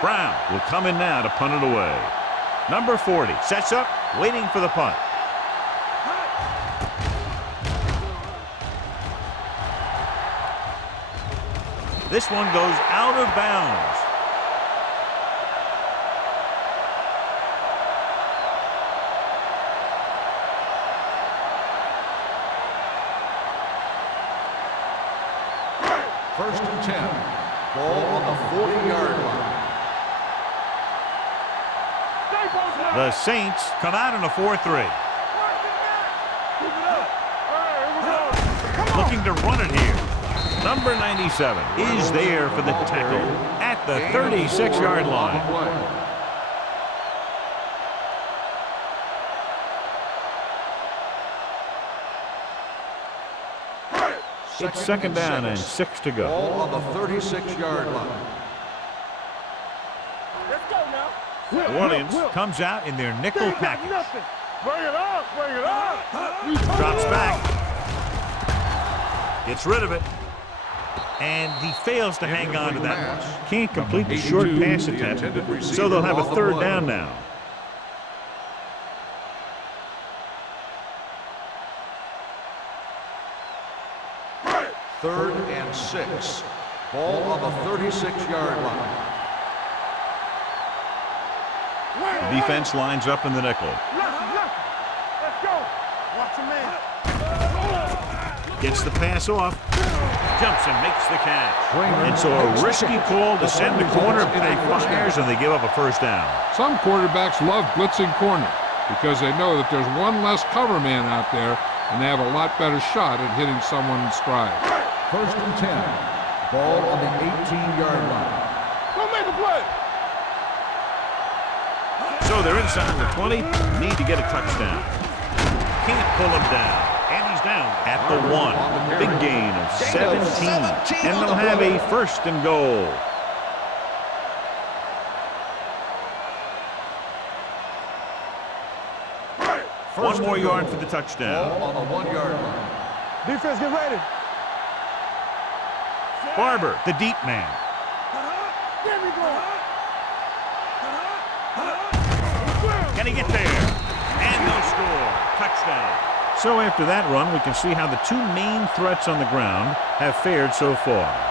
Brown will come in now to punt it away. Number 40 sets up, waiting for the punt. This one goes out of bounds. First and 10. Ball on the 40-yard line. The Saints come out in a 4-3. Looking to run it here. Number 97 is there for the tackle at the 36-yard line. It's second down and 6 to go. Ball on the 36-yard line. New Orleans comes out in their nickel package. Bring it up, bring it up. Drops back. Gets rid of it. And he fails to hang on to that one. Can't complete the short pass attempt, so they'll have a third down now. Third and 6. Ball on the 36-yard line. The defense lines up in the nickel. Let's go. Watch a man. Gets the pass off. Jumps and makes the catch. And so a risky call to send the corner backfires, and they give up a first down. Some quarterbacks love blitzing corner because they know that there's one less cover man out there, and they have a lot better shot at hitting someone in stride. First and 10. Ball on the 18-yard line. Go make a play. So they're inside the 20. Need to get a touchdown. Can't pull him down. And he's down at the 1. Big gain of 17. And they'll have a first and goal. One more yard for the touchdown. Ball on the 1-yard line. Defense, get ready. Barber, the deep man. Get me going. Can he get there? And they'll score. Touchdown. So after that run, we can see how the two main threats on the ground have fared so far.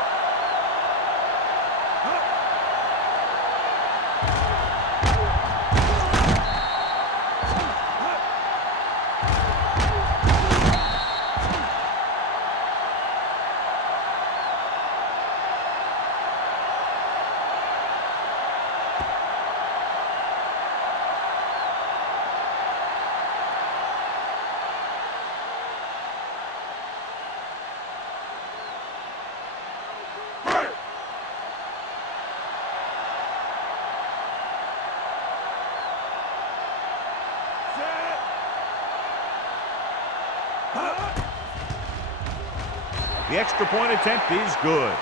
The extra point attempt is good.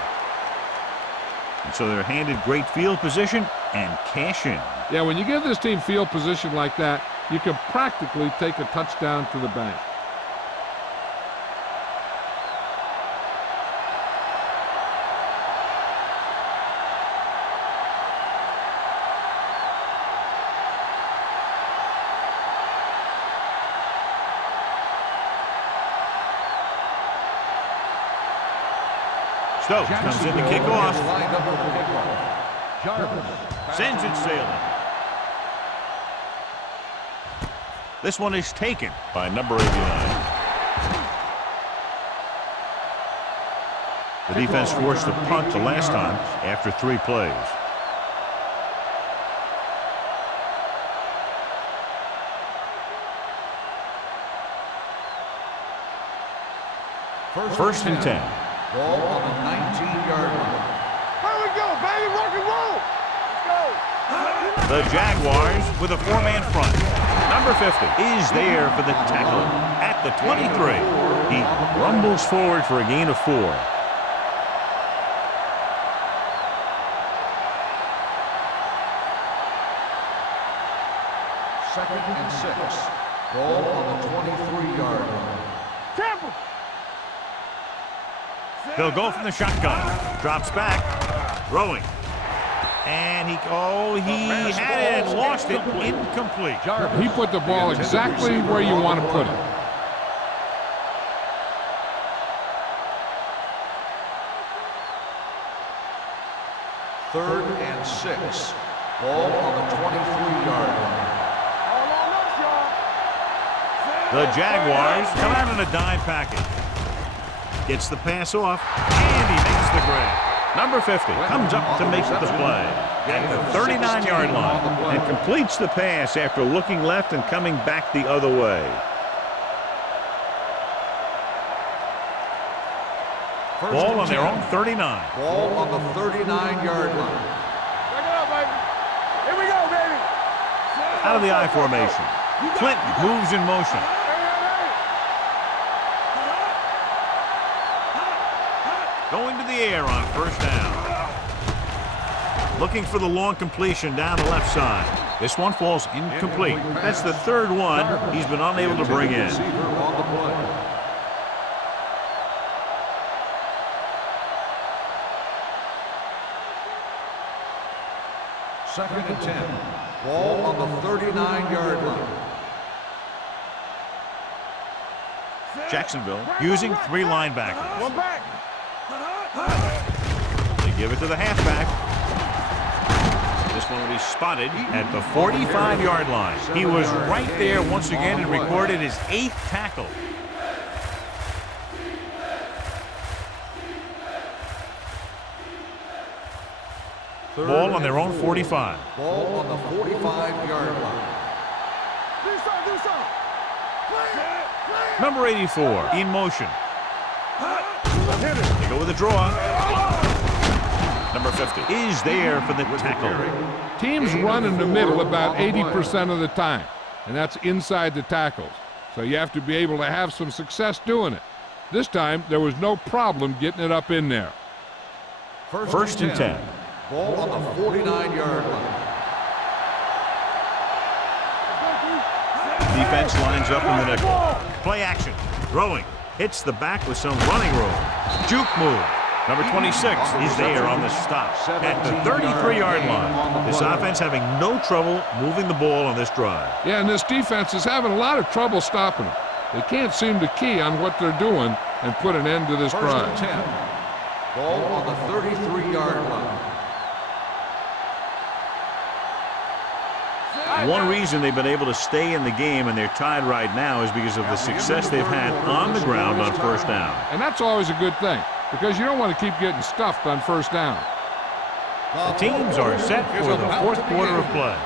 And so they're handed great field position and cash in. Yeah, when you give this team field position like that, you can practically take a touchdown to the bank. Stokes comes in to kick off. Lined up for the kickoff. Jarvis Sends it sailing. This one is taken by number 89. The defense forced a punt the last time after 3 plays. First and 10. Ball on the 19-yard line. Here we go, baby. Rock and roll. Let's go. The Jaguars with a four-man front. Number 50 is there for the tackle at the 23. He rumbles forward for a gain of 4. Second and 6. Ball on the 23-yard line. Temple. He'll go from the shotgun. Drops back. Throwing. And he had it and lost it. Incomplete. He put the ball exactly where you want to put it. Third and 6. Ball on the 23-yard line. All on us, y'all. The Jaguars come out in a dime package. Gets the pass off, and he makes the grab. Number 50 comes up to make the play at the 39-yard line and completes the pass after looking left and coming back the other way. Ball on their own 39. Ball on the 39-yard line. Check it out, baby. Here we go, baby. Out of the I formation. Clinton moves in motion. Going to the air on first down. Looking for the long completion down the left side. This one falls incomplete. That's the third one he's been unable to bring in. Second and 10. Ball on the 39-yard line. Jacksonville using 3 linebackers. One back. They give it to the halfback. This one will be spotted at the 45-yard line. He was right there once again and recorded his 8th tackle. Ball on their own 45. Ball on the 45-yard line. Do something. Number 84 in motion. They go with a draw. Number 50 is there for the tackle. Teams run in the middle about 80% of the time, and that's inside the tackles. So you have to be able to have some success doing it. This time, there was no problem getting it up in there. First and 10. Ball on the 49-yard line. Defense lines up in the nickel. Play action. Throwing. Hits the back with some running room. Juke move. Number 26 is there on the stop at the 33-yard line. This offense having no trouble moving the ball on this drive. Yeah, and this defense is having a lot of trouble stopping them. They can't seem to key on what they're doing and put an end to this drive. First and 10. Ball on the 33-yard line. One reason they've been able to stay in the game and they're tied right now is because of the success they've had on the ground on first down. And that's always a good thing, because you don't want to keep getting stuffed on first down. The teams are set for the fourth quarter of play.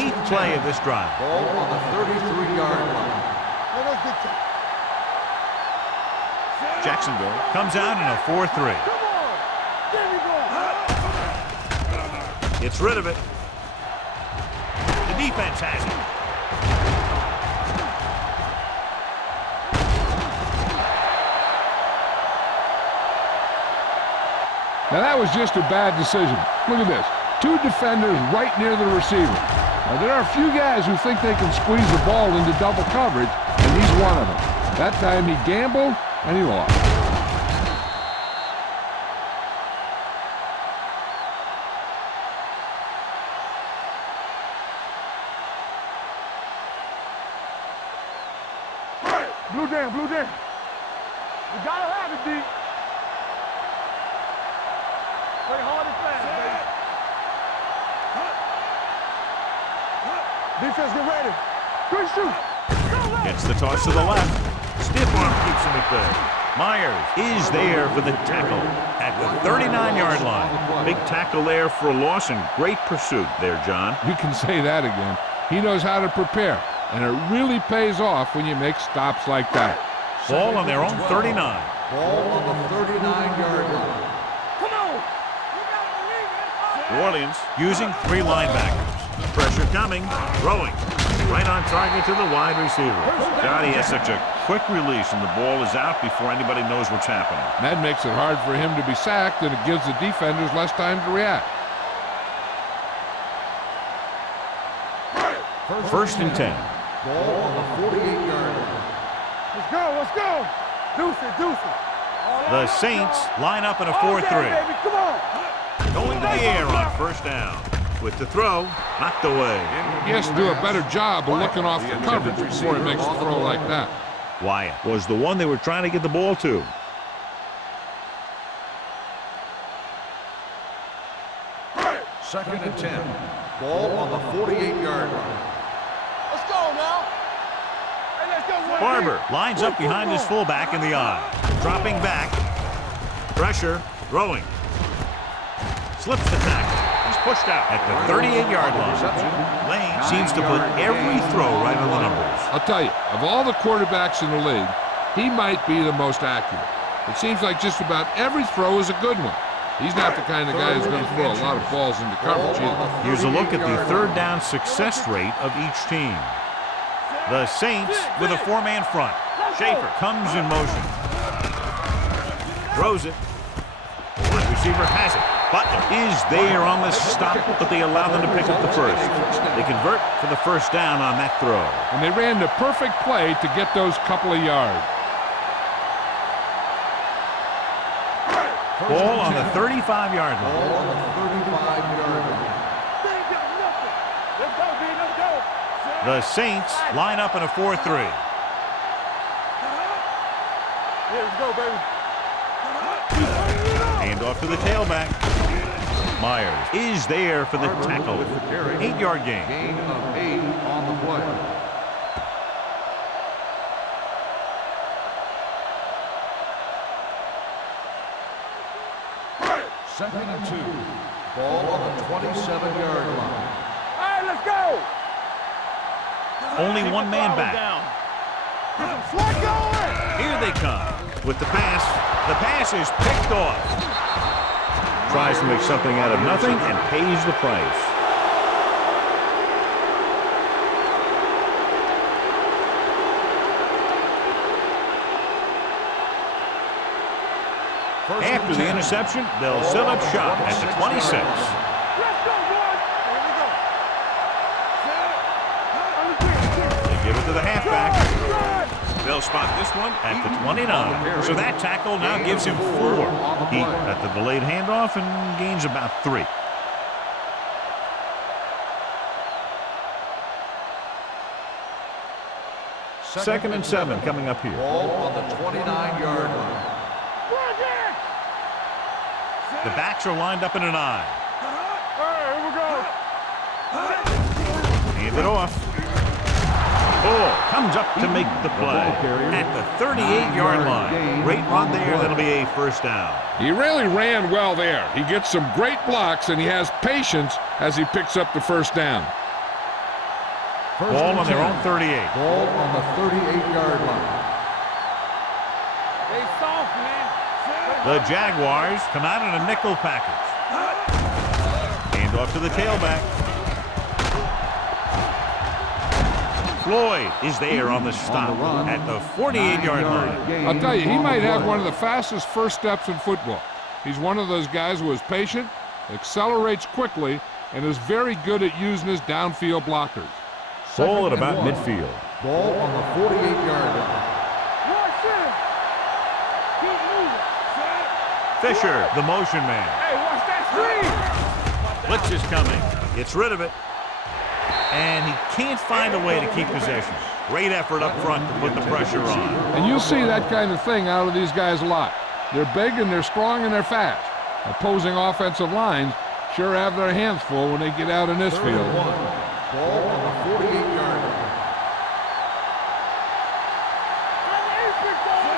8th play of this drive. Ball on the 33-yard line. Jacksonville comes out in a 4-3. Come on. There we go. Gets rid of it. The defense has it. Now that was just a bad decision. Look at this. 2 defenders right near the receiver. Now there are a few guys who think they can squeeze the ball into double coverage, and he's one of them. That time he gambled, and he lost. Blue down. You gotta have it, D. Play hard and fast, baby. Defense, get ready. Good shoot. Gets the toss to the left. Stiff arm keeps him at bay. Myers is there for the tackle at the 39-yard line. Big tackle there for a loss and great pursuit there, John. You can say that again. He knows how to prepare. and it really pays off when you make stops like that. Ball on their own 39. Ball on the 39-yard line. Come on. You gotta believe it. New Orleans using 3 linebackers. Pressure coming, throwing. Right on target to the wide receiver. God, he has such a quick release, and the ball is out before anybody knows what's happening. That makes it hard for him to be sacked, and it gives the defenders less time to react. First and 10. Ball on the 48-yard line. Let's go. Let's go. Deuce it. Deuce it. The Saints line up in a 4-3. Baby, come on. Going to the air on first down. With the throw, knocked away. He has to do a better job of looking off the coverage before he makes a throw like that. Wyatt was the one they were trying to get the ball to. Second and 10. Ball on the 48-yard line. Let's go now. Hey, let's go. Barber lines up behind his fullback in the eye. Dropping back. Pressure. Throwing. Slips the tackle. He's pushed out at the 38-yard line. Lane seems to put every throw right on the numbers. I'll tell you, of all the quarterbacks in the league, he might be the most accurate. It seems like just about every throw is a good one. He's not the kind of guy who's going to throw a lot of balls into coverage either. Here's a look at the third down success rate of each team. The Saints with a 4-man front. Schaefer comes in motion. Throws it. Wide receiver has it. Butler is there on the stop, but they allow them to pick up the first. They convert for the first down on that throw. And they ran the perfect play to get those couple of yards. Ball on the 35-yard line. Ball on the 35-yard line. They ain't got nothing. Let's go, B. Let's go. The Saints line up in a 4-3. Yeah, let's go, baby. Hand off to the tailback. Myers is there for the tackle. 8-yard gain. Gain of 8 on the play. Second and 2. Ball on the 27-yard line. All right, let's go. Only one man back. Slide going. Here they come with the pass. The pass is picked off. Tries to make something out of nothing and pays the price. After the interception, they'll set up shop at the 26. Let's go, boys. Here we go. They give it to the halfback. They'll spot this one at the 29. So that tackle now gives him 4. He at the delayed handoff and gains about 3. Second and 7 coming up here. Ball on the 29-yard line. The backs are lined up in an I. All right, here we go. Hand it off. Ball comes up to make the play at the 38-yard line. Great run there. That'll be a first down. He really ran well there. He gets some great blocks, and he has patience as he picks up the first down. Ball on their own 38. Ball on the 38-yard line. They soft, man. The Jaguars come out in a nickel package. Hand off to the tailback. Floyd is there on the stop at the 48-yard line. I'll tell you, he might have one of the fastest first steps in football. He's one of those guys who is patient, accelerates quickly, and is very good at using his downfield blockers. Ball at about midfield. Ball on the 48-yard line. Watch him. Keep moving. Fisher, the motion man. Hey, watch that screen. Blitz is coming. Gets rid of it. And he can't find a way to keep possession. Great effort up front to put the pressure on. And you'll see that kind of thing out of these guys a lot. They're big and they're strong and they're fast. Opposing offensive lines sure have their hands full when they get out in this field. Ball on the 48-yard line.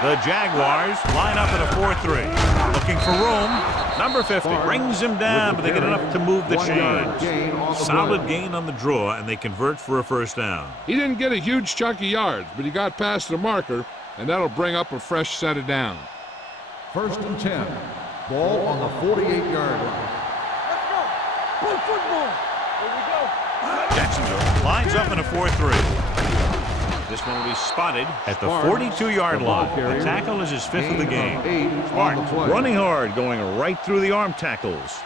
The Jaguars line up in a 4-3. Looking for room. Number 50 brings him down, but they get enough to move the chains. Solid gain on the draw, and they convert for a first down. He didn't get a huge chunk of yards, but he got past the marker, and that'll bring up a fresh set of downs. 1st and 10. Ball on the 48-yard line. Let's go. Play football. Here we go. Jacksonville lines up in a 4-3. This one will be spotted at the 42-yard line. The tackle is his 5th of the game. Smart, running hard, going right through the arm tackles.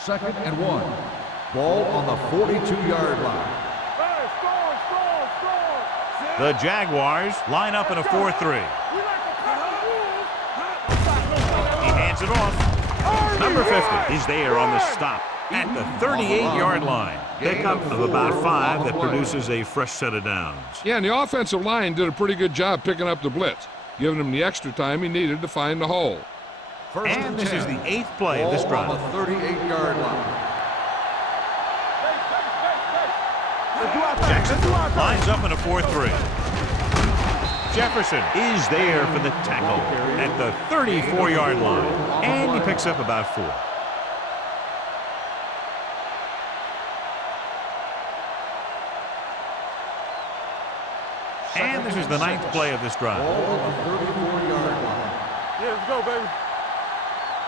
Second and 1. Ball on the 42-yard line. Hey, score. The Jaguars line up in a 4-3. We like to cut the rules. He hands it off. Number 50 is there on the stop at the 38-yard line. Pickup of about 5 that produces a fresh set of downs. Yeah, and the offensive line did a pretty good job picking up the blitz, giving him the extra time he needed to find the hole. And this is the 8th play of this drive. On the 38-yard line. Jackson lines up in a 4-3. Jefferson is there for the tackle at the 34-yard line. And he picks up about 4. And this is the 9th play of this drive. Ball on the 34-yard line. Yeah, let's go, baby.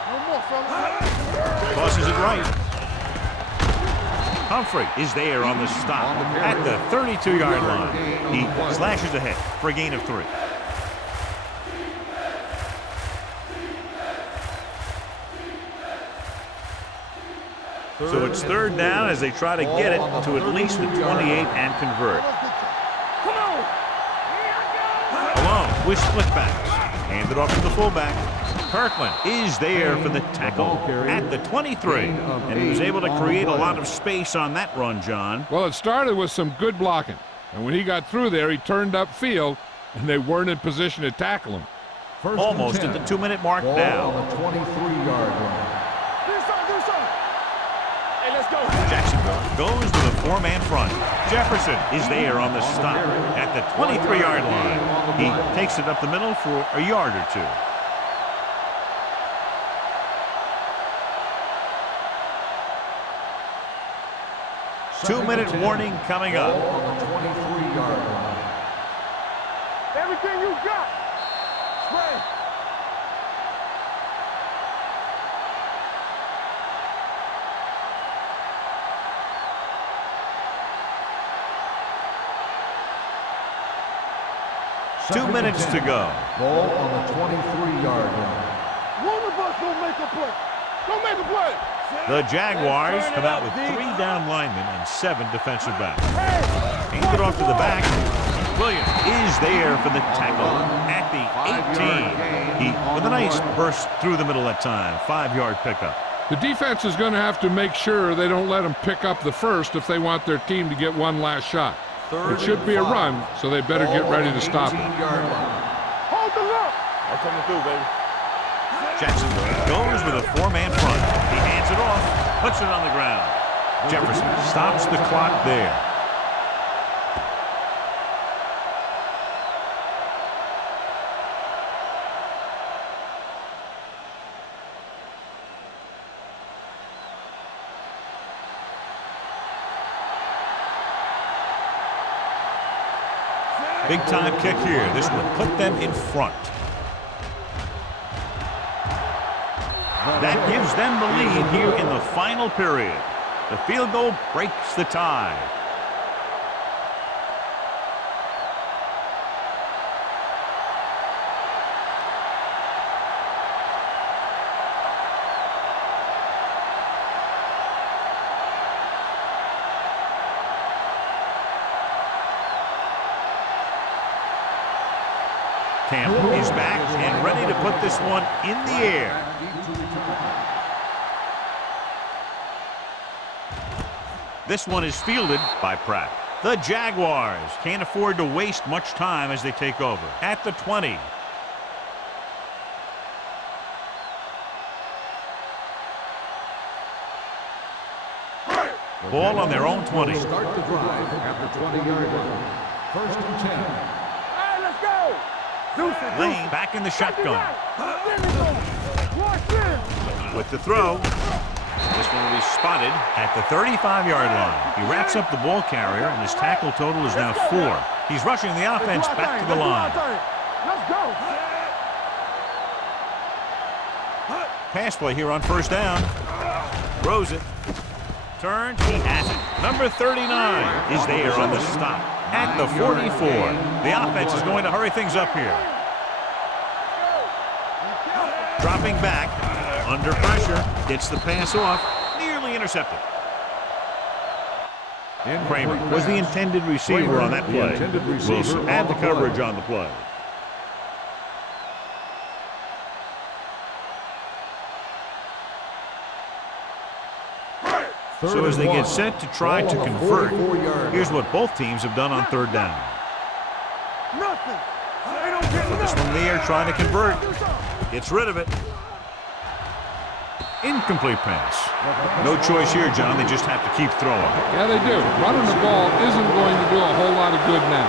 No more, fellas. Tosses it right. Humphrey is there on the stop at the 32-yard line. He slashes ahead for a gain of 3. So it's 3rd down as they try to get it to at least the 28 and convert. Come on. Alone with split backs. Hand it off to the fullback. Kirkland is there for the tackle at the 23. And he was able to create a lot of space on that run, John. Well, it started with some good blocking, and when he got through there, he turned upfield, and they weren't in position to tackle him. Almost at the 2-minute mark Ball now. on the 23-yard line. Do something. Hey, let's go. Jacksonville goes to the 4-man front. Jefferson is there on the stop at the 23-yard line. He takes it up the middle for a yard or 2. Two-minute warning coming up. Ball on the 23-yard line. Everything you got. Spray. Two minutes to go. Ball on the 23-yard line. One of us don't make a play. Don't make a play. The Jaguars come out with 3 down linemen and 7 defensive backs. Hand it off to the back. Williams is there for the tackle at the 18. He, with a nice burst through the middle that time, 5-yard pickup. The defense is going to have to make sure they don't let them pick up the first if they want their team to get one last shot. It should be a run, so they better get ready to stop it. Hold the look. I'm coming through, baby. Jacksonville goes with a 4-man front. He hands it off, puts it on the ground. Jefferson stops the clock there. Big time kick here. This will put them in front. That gives them the lead here in the final period. The field goal breaks the tie. Campbell is back and ready to put this one in the air. This one is fielded by Pratt. The Jaguars can't afford to waste much time as they take over at the 20. Ball on their own 20. Will start the drive at the 20-yard line. First and 10. Hey, let's go. Deuces, Lane back in the shotgun. Watch this. With the throw. This one will be spotted at the 35-yard line. He wraps up the ball carrier, and his tackle total is now 4. He's rushing the offense back to the line. Let's go. Pass play here on first down. Throws it. Turns. He has it. Number 39 is there on the stop at the 44. The offense is going to hurry things up here. Dropping back. Under pressure. Gets the pass off. Nearly intercepted. Kramer was the intended receiver on that play. Wilson had the coverage on the play. So as they get set to try to convert, here's what both teams have done on third down. Nothing. They don't get This nothing. one there trying to convert. Gets rid of it. Incomplete pass. No choice here, John. They just have to keep throwing. Yeah, they do. Running the ball isn't going to do a whole lot of good now.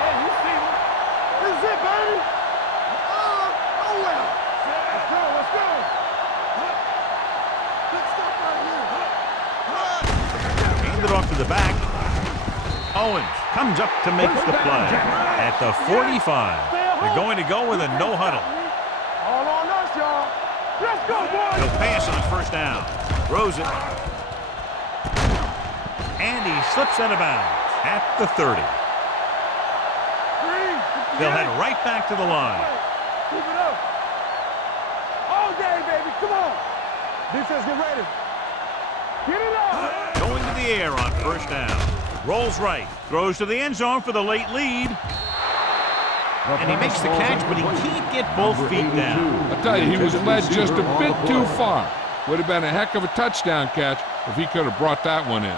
Yeah, you see me. This is it, baby. Oh well. Let's go, let's go. Good stuff right here. Hand it off to the back. Owens comes up to make the play at the 45. They're going to go with a no huddle. All on us, y'all. Let's go, boys. He'll pass on first down. Throws it. And he slips out of bounds at the 30. They'll head right back to the line. Keep it up. All day, baby. Come on. Defense, get ready. Get it up. Going to the air on first down. Rolls right. Throws to the end zone for the late lead. And he makes the catch, but he can't get both feet down. I tell you, he was led just a bit too far. Would have been a heck of a touchdown catch if he could have brought that one in.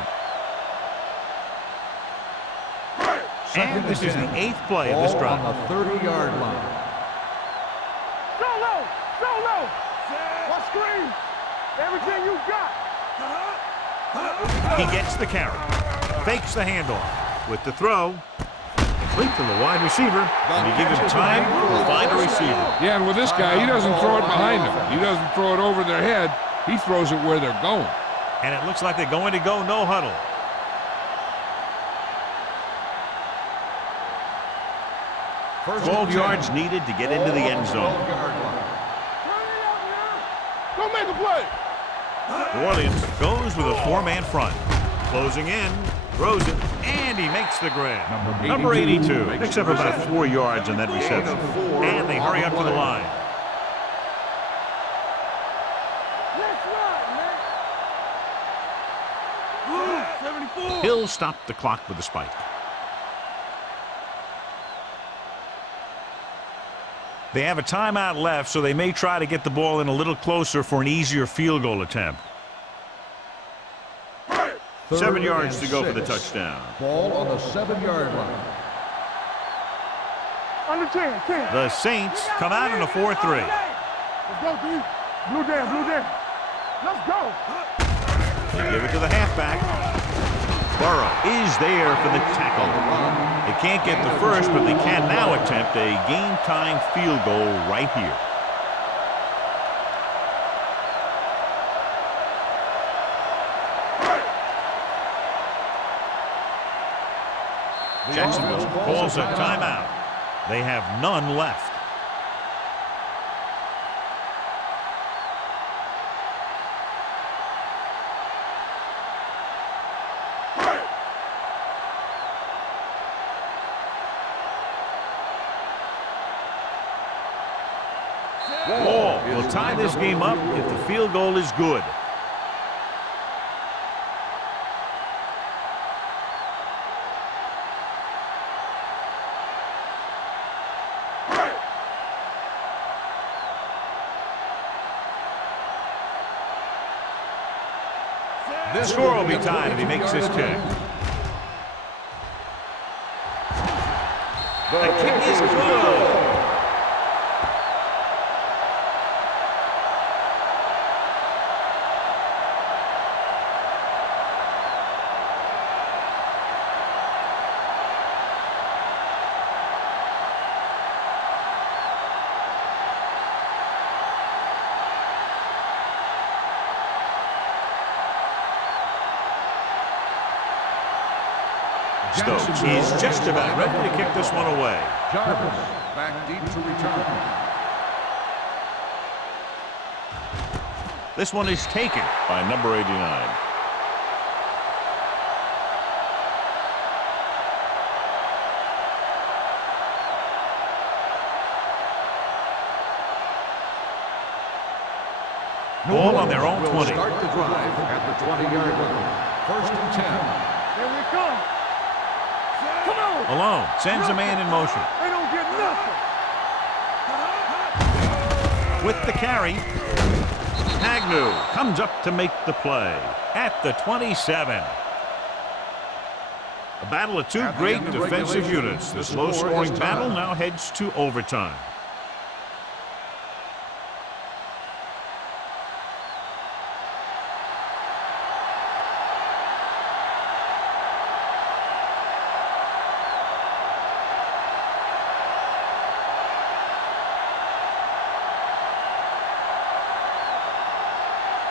And this is the 8th play of this drive. On the 30-yard line. Solo. Solo. What screen? Everything you got. He gets the carry. Fakes the handoff. With the throw. Complete to the wide receiver. And you give him time to find a receiver. Yeah, and with this guy, he doesn't throw it behind them. He doesn't throw it over their head. He throws it where they're going. And it looks like they're going to go no huddle. First 12 and yards 10. needed to get into the end zone. 12-yard line. Turn it up now. Go make a play. New Orleans goes with a 4-man front. Closing in, throws it, and he makes the grab. Number 82 picks up about 4 yards on that reception. And they hurry up to the line. Let's run, man. 74. He'll stop the clock with a spike. They have a timeout left, so they may try to get the ball in a little closer for an easier field goal attempt. 7 yards to go for the touchdown. Ball on the 7-yard line. Under 10, 10. The Saints come out in a 4-3. Let's go, D. Blue down, blue down. Let's go. They give it to the halfback. Burrow is there for the tackle. They can't get the first, but they can now attempt a game-time field goal right here. Jacksonville calls a timeout. They have none left. Ball will tie this game up if the field goal is good. The score will be tied if he makes this kick. The kick is good. Stokes is just about ready to kick this one away. Jarvis back deep to return. This one is taken by number 89. Ball on their own 20. Start the drive at the 20-yard line. 1st and 10. Here we come. Come on. Alone. Sends a man in motion. They don't get nothing. With the carry. Agnew comes up to make the play at the 27. A battle of two great defensive units. This low-scoring battle now heads to overtime.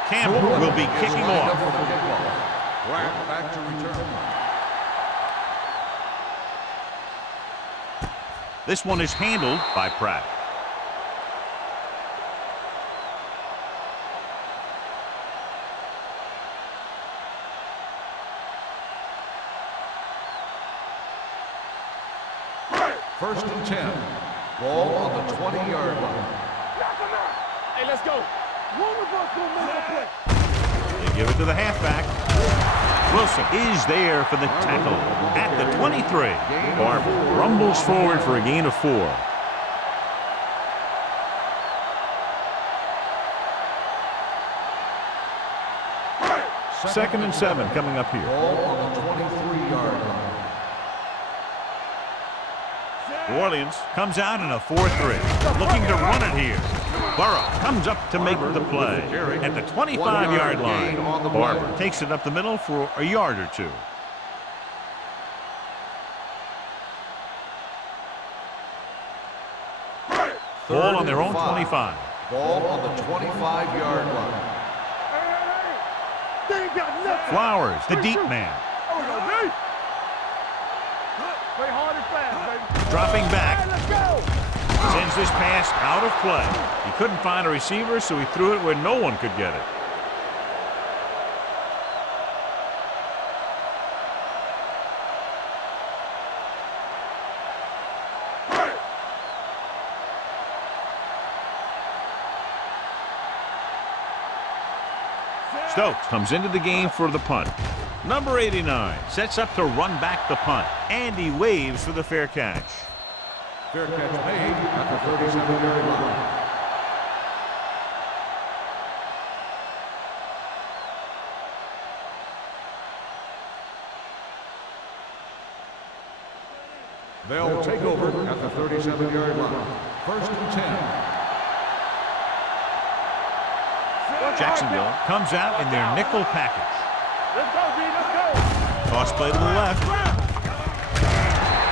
Campbell will be kicking off. Grant back to return. This one is handled by Pratt. First and 10. Ball on the 20-yard line. Hey, let's go. One of us will make a play. They give it to the halfback. Wilson is there for the tackle at the 23. Barber rumbles forward for a gain of 4. Second and 7 coming up here. Ball on the 23-yard line. New Orleans comes out in a 4-3. Looking to run it here. Burrow comes up to make the play at the 25-yard line. Barber takes it up the middle for a yard or 2. Ball on their own 25. Ball on the 25-yard line. They ain't got nothing. Flowers, the deep man. Oh, no, hey. Play hard and fast, baby. Dropping back. Hey, let's go. Sends this pass out of play. He couldn't find a receiver, so he threw it where no one could get it. Stokes comes into the game for the punt. Number 89 sets up to run back the punt, and he waves for the fair catch. Fair catch made at the 37-yard line. They'll take over at the 37-yard line. First and 10. Jacksonville comes out in their nickel package. Let's go, B, let's go. Toss play to the left.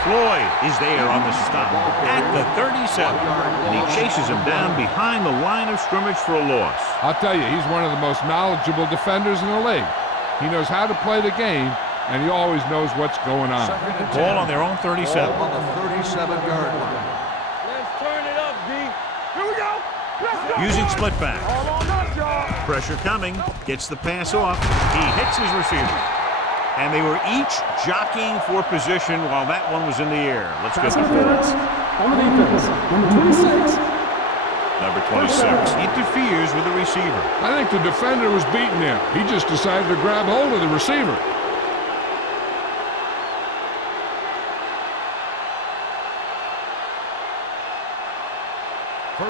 Floyd is there on the stop at the 37, and he chases him down behind the line of scrimmage for a loss. I'll tell you, he's one of the most knowledgeable defenders in the league. He knows how to play the game, and he always knows what's going on. Ball on their own 37. Ball on the 37-yard line. Let's turn it up, B. Here we go. Let's go. Using split back. All on us, y'all. Pressure coming. Gets the pass off. He hits his receiver. And they were each jockeying for position while that one was in the air. Let's get Pass the interference on the defense. Number 26. Number 26 interferes with the receiver. I think the defender was beaten there. He just decided to grab hold of the receiver.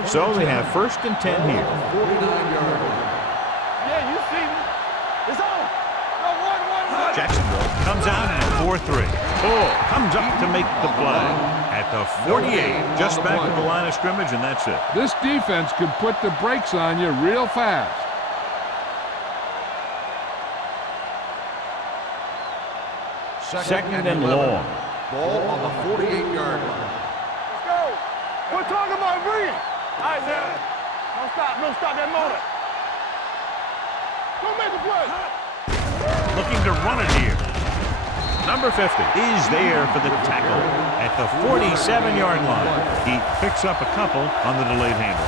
So they have first and 10 here. 49-yard line. Yeah, you see me. It's on. No, one. Jacksonville comes out in a 4-3. Bull comes up to make the play. At the 48, just back to the line of scrimmage, and that's it. This defense can put the brakes on you real fast. Second and long. Ball on the 48-yard line. Let's go. We're talking about bringing. All right, now. Don't stop. Don't stop that motor. Go make the play. Looking to run it here. Number 50 is there for the tackle at the 47-yard line. He picks up a couple on the delayed handle.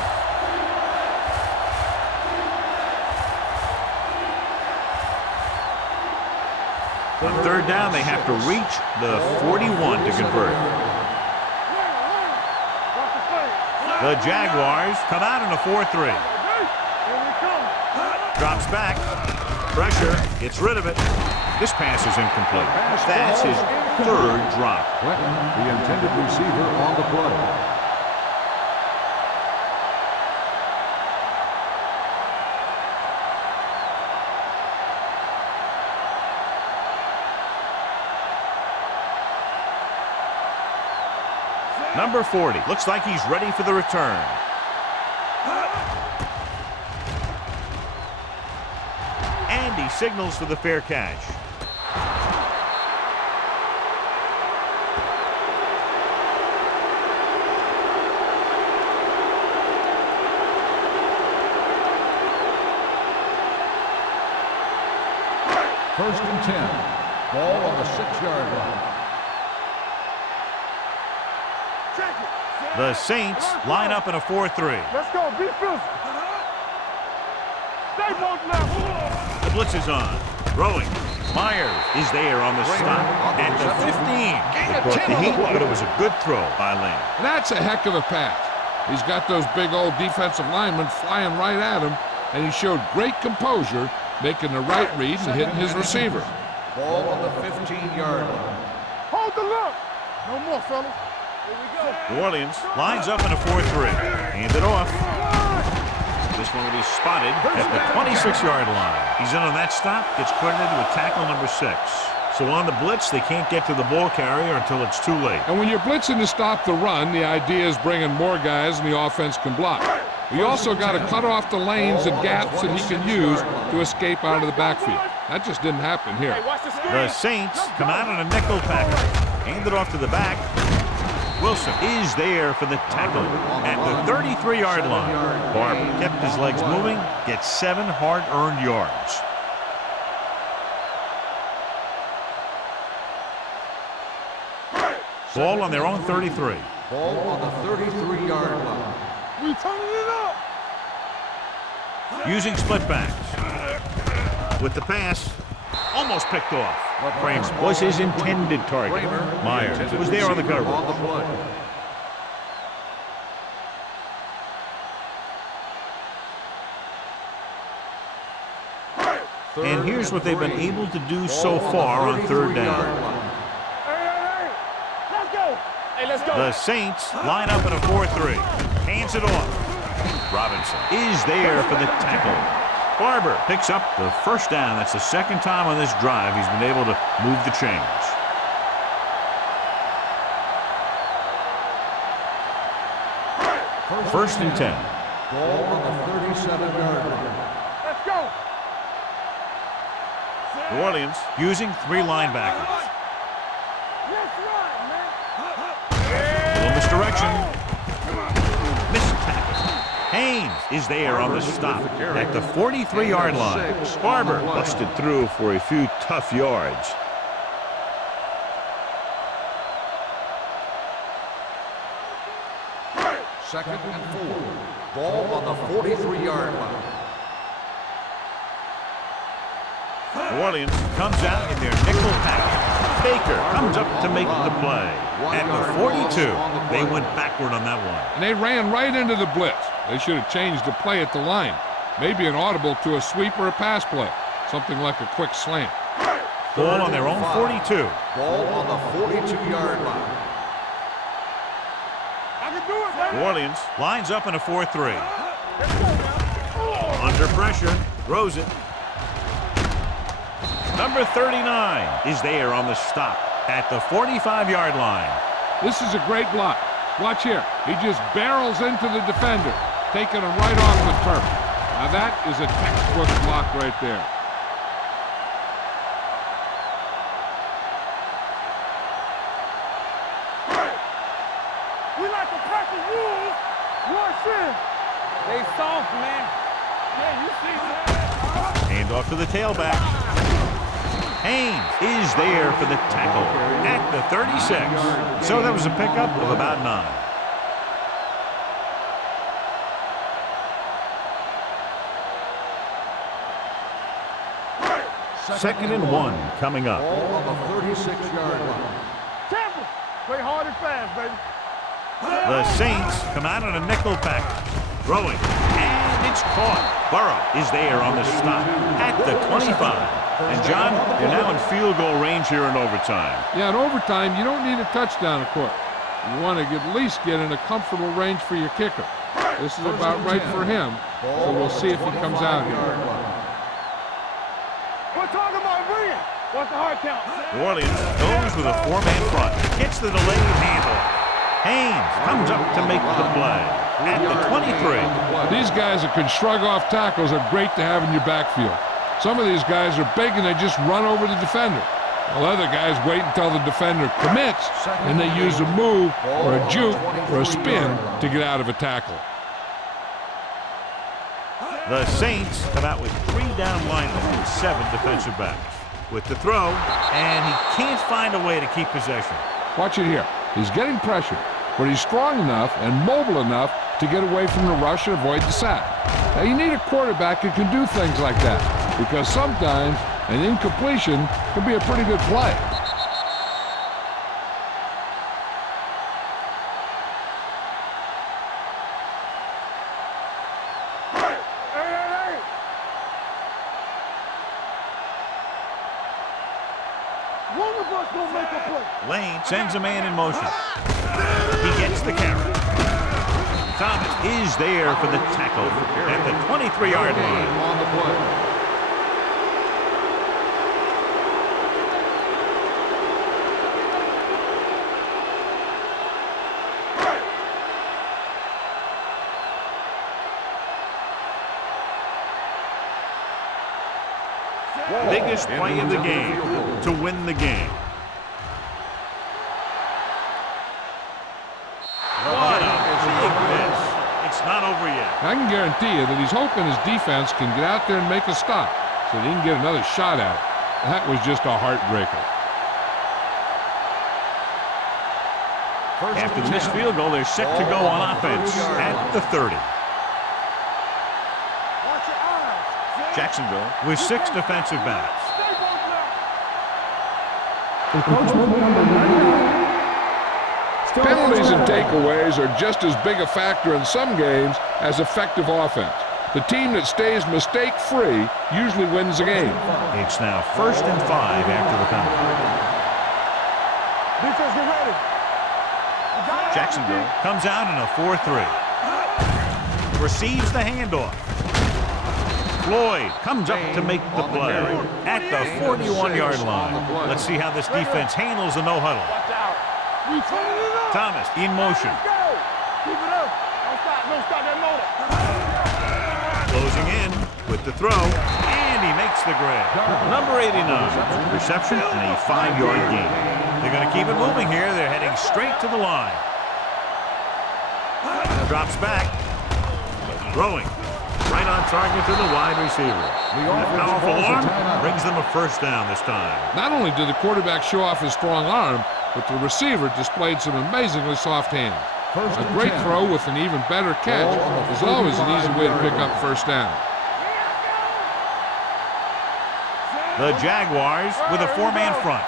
On third down, they have to reach the 41 to convert. The Jaguars come out in a 4-3. Drops back. Pressure. Gets rid of it. This pass is incomplete. That's his third drop. Clinton, the intended receiver on the play. Number 40. Looks like he's ready for the return. And he signals for the fair catch. First and 10. Ball on the 6-yard line. The Saints line up in a 4-3. Let's go. Be physical. Stay both left. The blitz is on. Throwing. Myers is there on the stop. At the 15. It brought the heat, but it was a good throw by Lane. That's a heck of a pass. He's got those big old defensive linemen flying right at him, and he showed great composure, making the right read and hitting his receiver. Ball on the 15-yard line. Hold the look. No more, fellas. Here we go. New Orleans lines up in a 4-3. Hand it off. This one will be spotted at the 26-yard line. He's in on that stop. Gets credited with tackle number 6. So on the blitz, they can't get to the ball carrier until it's too late. And when you're blitzing to stop the run, the idea is bringing more guys and the offense can block. We also got to cut off the lanes and gaps that he can use to escape out of the backfield. That just didn't happen here. The Saints come out on a nickel package. Hand it off to the back. Wilson is there for the tackle at the 33-yard line. Barber kept his legs moving, gets 7 hard-earned yards. Ball on their own 33. Ball on the 33-yard line. We turning it up. Using split backs. With the pass, almost picked off. Kramer was his intended target. Myers was there on the cover. And here's what they've been able to do so far on third down. Let's go. The Saints line up in a 4-3. Hands it off. Robinson is there for the tackle. Barber picks up the first down. That's the second time on this drive he's been able to move the chains. First and 10. Ball on the 37-yard line. Let's go. New Orleans using 3 linebackers. Let's run, man. A little misdirection. Missed tackle. Haynes is there on the stop at the 43-yard line. Barber busted through for a few tough yards. Second and 4. Ball on the 43-yard line. New Orleans comes out in their nickel package. Baker comes up to make the play. At the 42, they went backward on that one. And they ran right into the blitz. They should have changed the play at the line. Maybe an audible to a sweep or a pass play. Something like a quick slant. Ball on their own 42. Ball on the 42-yard line. I can do it, man. New Orleans lines up in a 4-3. Under pressure, throws it. Number 39 is there on the stop at the 45-yard line. This is a great block. Watch here. He just barrels into the defender, taking him right off the turf. Now that is a textbook block right there. We like to practice rules. Rush in. They soft, man. Yeah, you see that. Hand off to the tailback. Haynes is there for the tackle at the 36. So that was a pickup of about 9. Second and 1 coming up. Ball on the 36-yard line. Tampa, play hard and fast, baby. The Saints come out on a nickel package. Throwing. And it's caught. Burrow is there on the stop at the 25. And, John, you're now in field goal range here in overtime. Yeah, in overtime, you don't need a touchdown, of course. You want to at least get in a comfortable range for your kicker. This is about right for him, so we'll see if he comes out here. We're talking about bringing. What's the hard count? New Orleans goes with a 4-man front. Gets the delayed handoff. Haynes comes up to make the play at the 23. These guys that can shrug off tackles are great to have in your backfield. Some of these guys are big and they just run over the defender. While other guys wait until the defender commits and they use a move or a juke or a spin to get out of a tackle. The Saints come out with 3 down linemen and 7 defensive backs. With the throw, and he can't find a way to keep possession. Watch it here. He's getting pressure, but he's strong enough and mobile enough to get away from the rush and avoid the sack. Now, you need a quarterback who can do things like that, because sometimes an incompletion can be a pretty good play. One of us gonna make a play. Lane sends a man in motion. He gets the carry. Thomas is there for the tackle at the 23-yard line. On the play. Biggest play of the game to win the game. What a big miss. It's not over yet. I can guarantee you that he's hoping his defense can get out there and make a stop so that he can get another shot at it. That was just a heartbreaker. After the missed field goal, they're set to go on offense at the 30. Jacksonville with 6 defensive backs. Encroachment number 99. Still Penalties and first down. takeaways are just as big a factor in some games as effective offense. The team that stays mistake-free usually wins the game. It's now 1st and 5 after the penalty. Defense, get ready. Jacksonville comes out in a 4-3. Receives the handoff. Floyd comes up to make the play at the 41-yard line. Let's see how this defense handles the no-huddle. Thomas in motion. Keep it up. Don't stop that motor. Closing in with the throw, and he makes the grab. Number 89, reception and a 5-yard gain. They're going to keep it moving here. They're heading straight to the line. Drops back. Throwing. Right on target to the wide receiver. That powerful arm brings them a first down this time. Not only did the quarterback show off his strong arm, but the receiver displayed some amazingly soft hands. A great throw with an even better catch is always an easy way to pick up first down. The Jaguars with a 4-man front.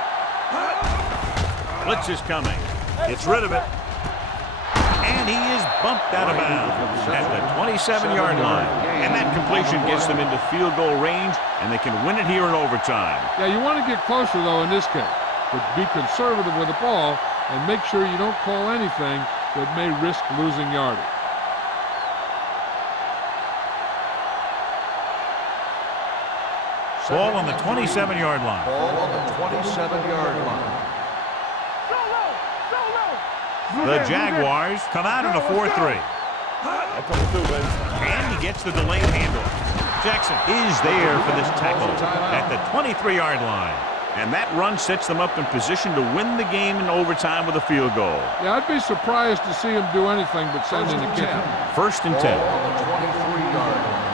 Blitz is coming. Gets rid of it. And he is bumped out of bounds at the 27-yard line. And that completion gets them into field goal range, and they can win it here in overtime. Yeah, you want to get closer, though, in this case. But be conservative with the ball and make sure you don't call anything that may risk losing yardage. Ball on the 27-yard line. Ball on the 27-yard line. The Jaguars come out in a 4-3. I'm coming through, baby. And he gets the delayed handoff. Jackson is there for this tackle at the 23-yard line. And that run sets them up in position to win the game in overtime with a field goal. Yeah, I'd be surprised to see him do anything but send in the kicker. 1st and 10. On the 23-yard line.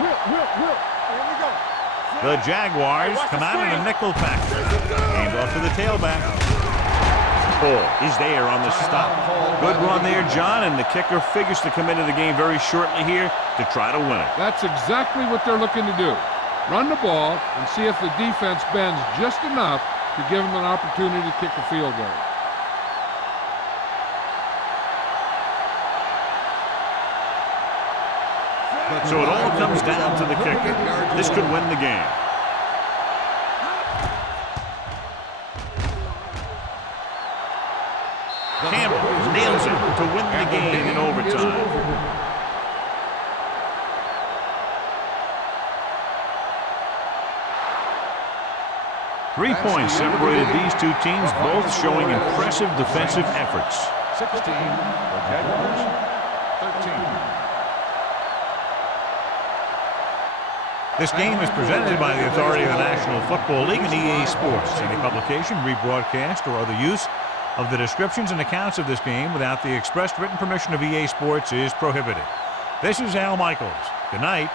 Will. Here we go. The Jaguars come out in a nickel pack. Aimed off to the tailback. Ball is there on the stop. Good run there, John, and the kicker figures to come into the game very shortly here to try to win it. That's exactly what they're looking to do. Run the ball and see if the defense bends just enough to give them an opportunity to kick a field goal. So it all comes down to the kicker. This could win the game. Campbell nails it to win the game in overtime. Three points separated these two teams, both showing impressive defensive efforts. 16, the Jaguars, 13. This game is presented by the authority of the National Football League and EA Sports. Any publication, rebroadcast, or other use of the descriptions and accounts of this game without the expressed written permission of EA Sports is prohibited. This is Al Michaels. Good night.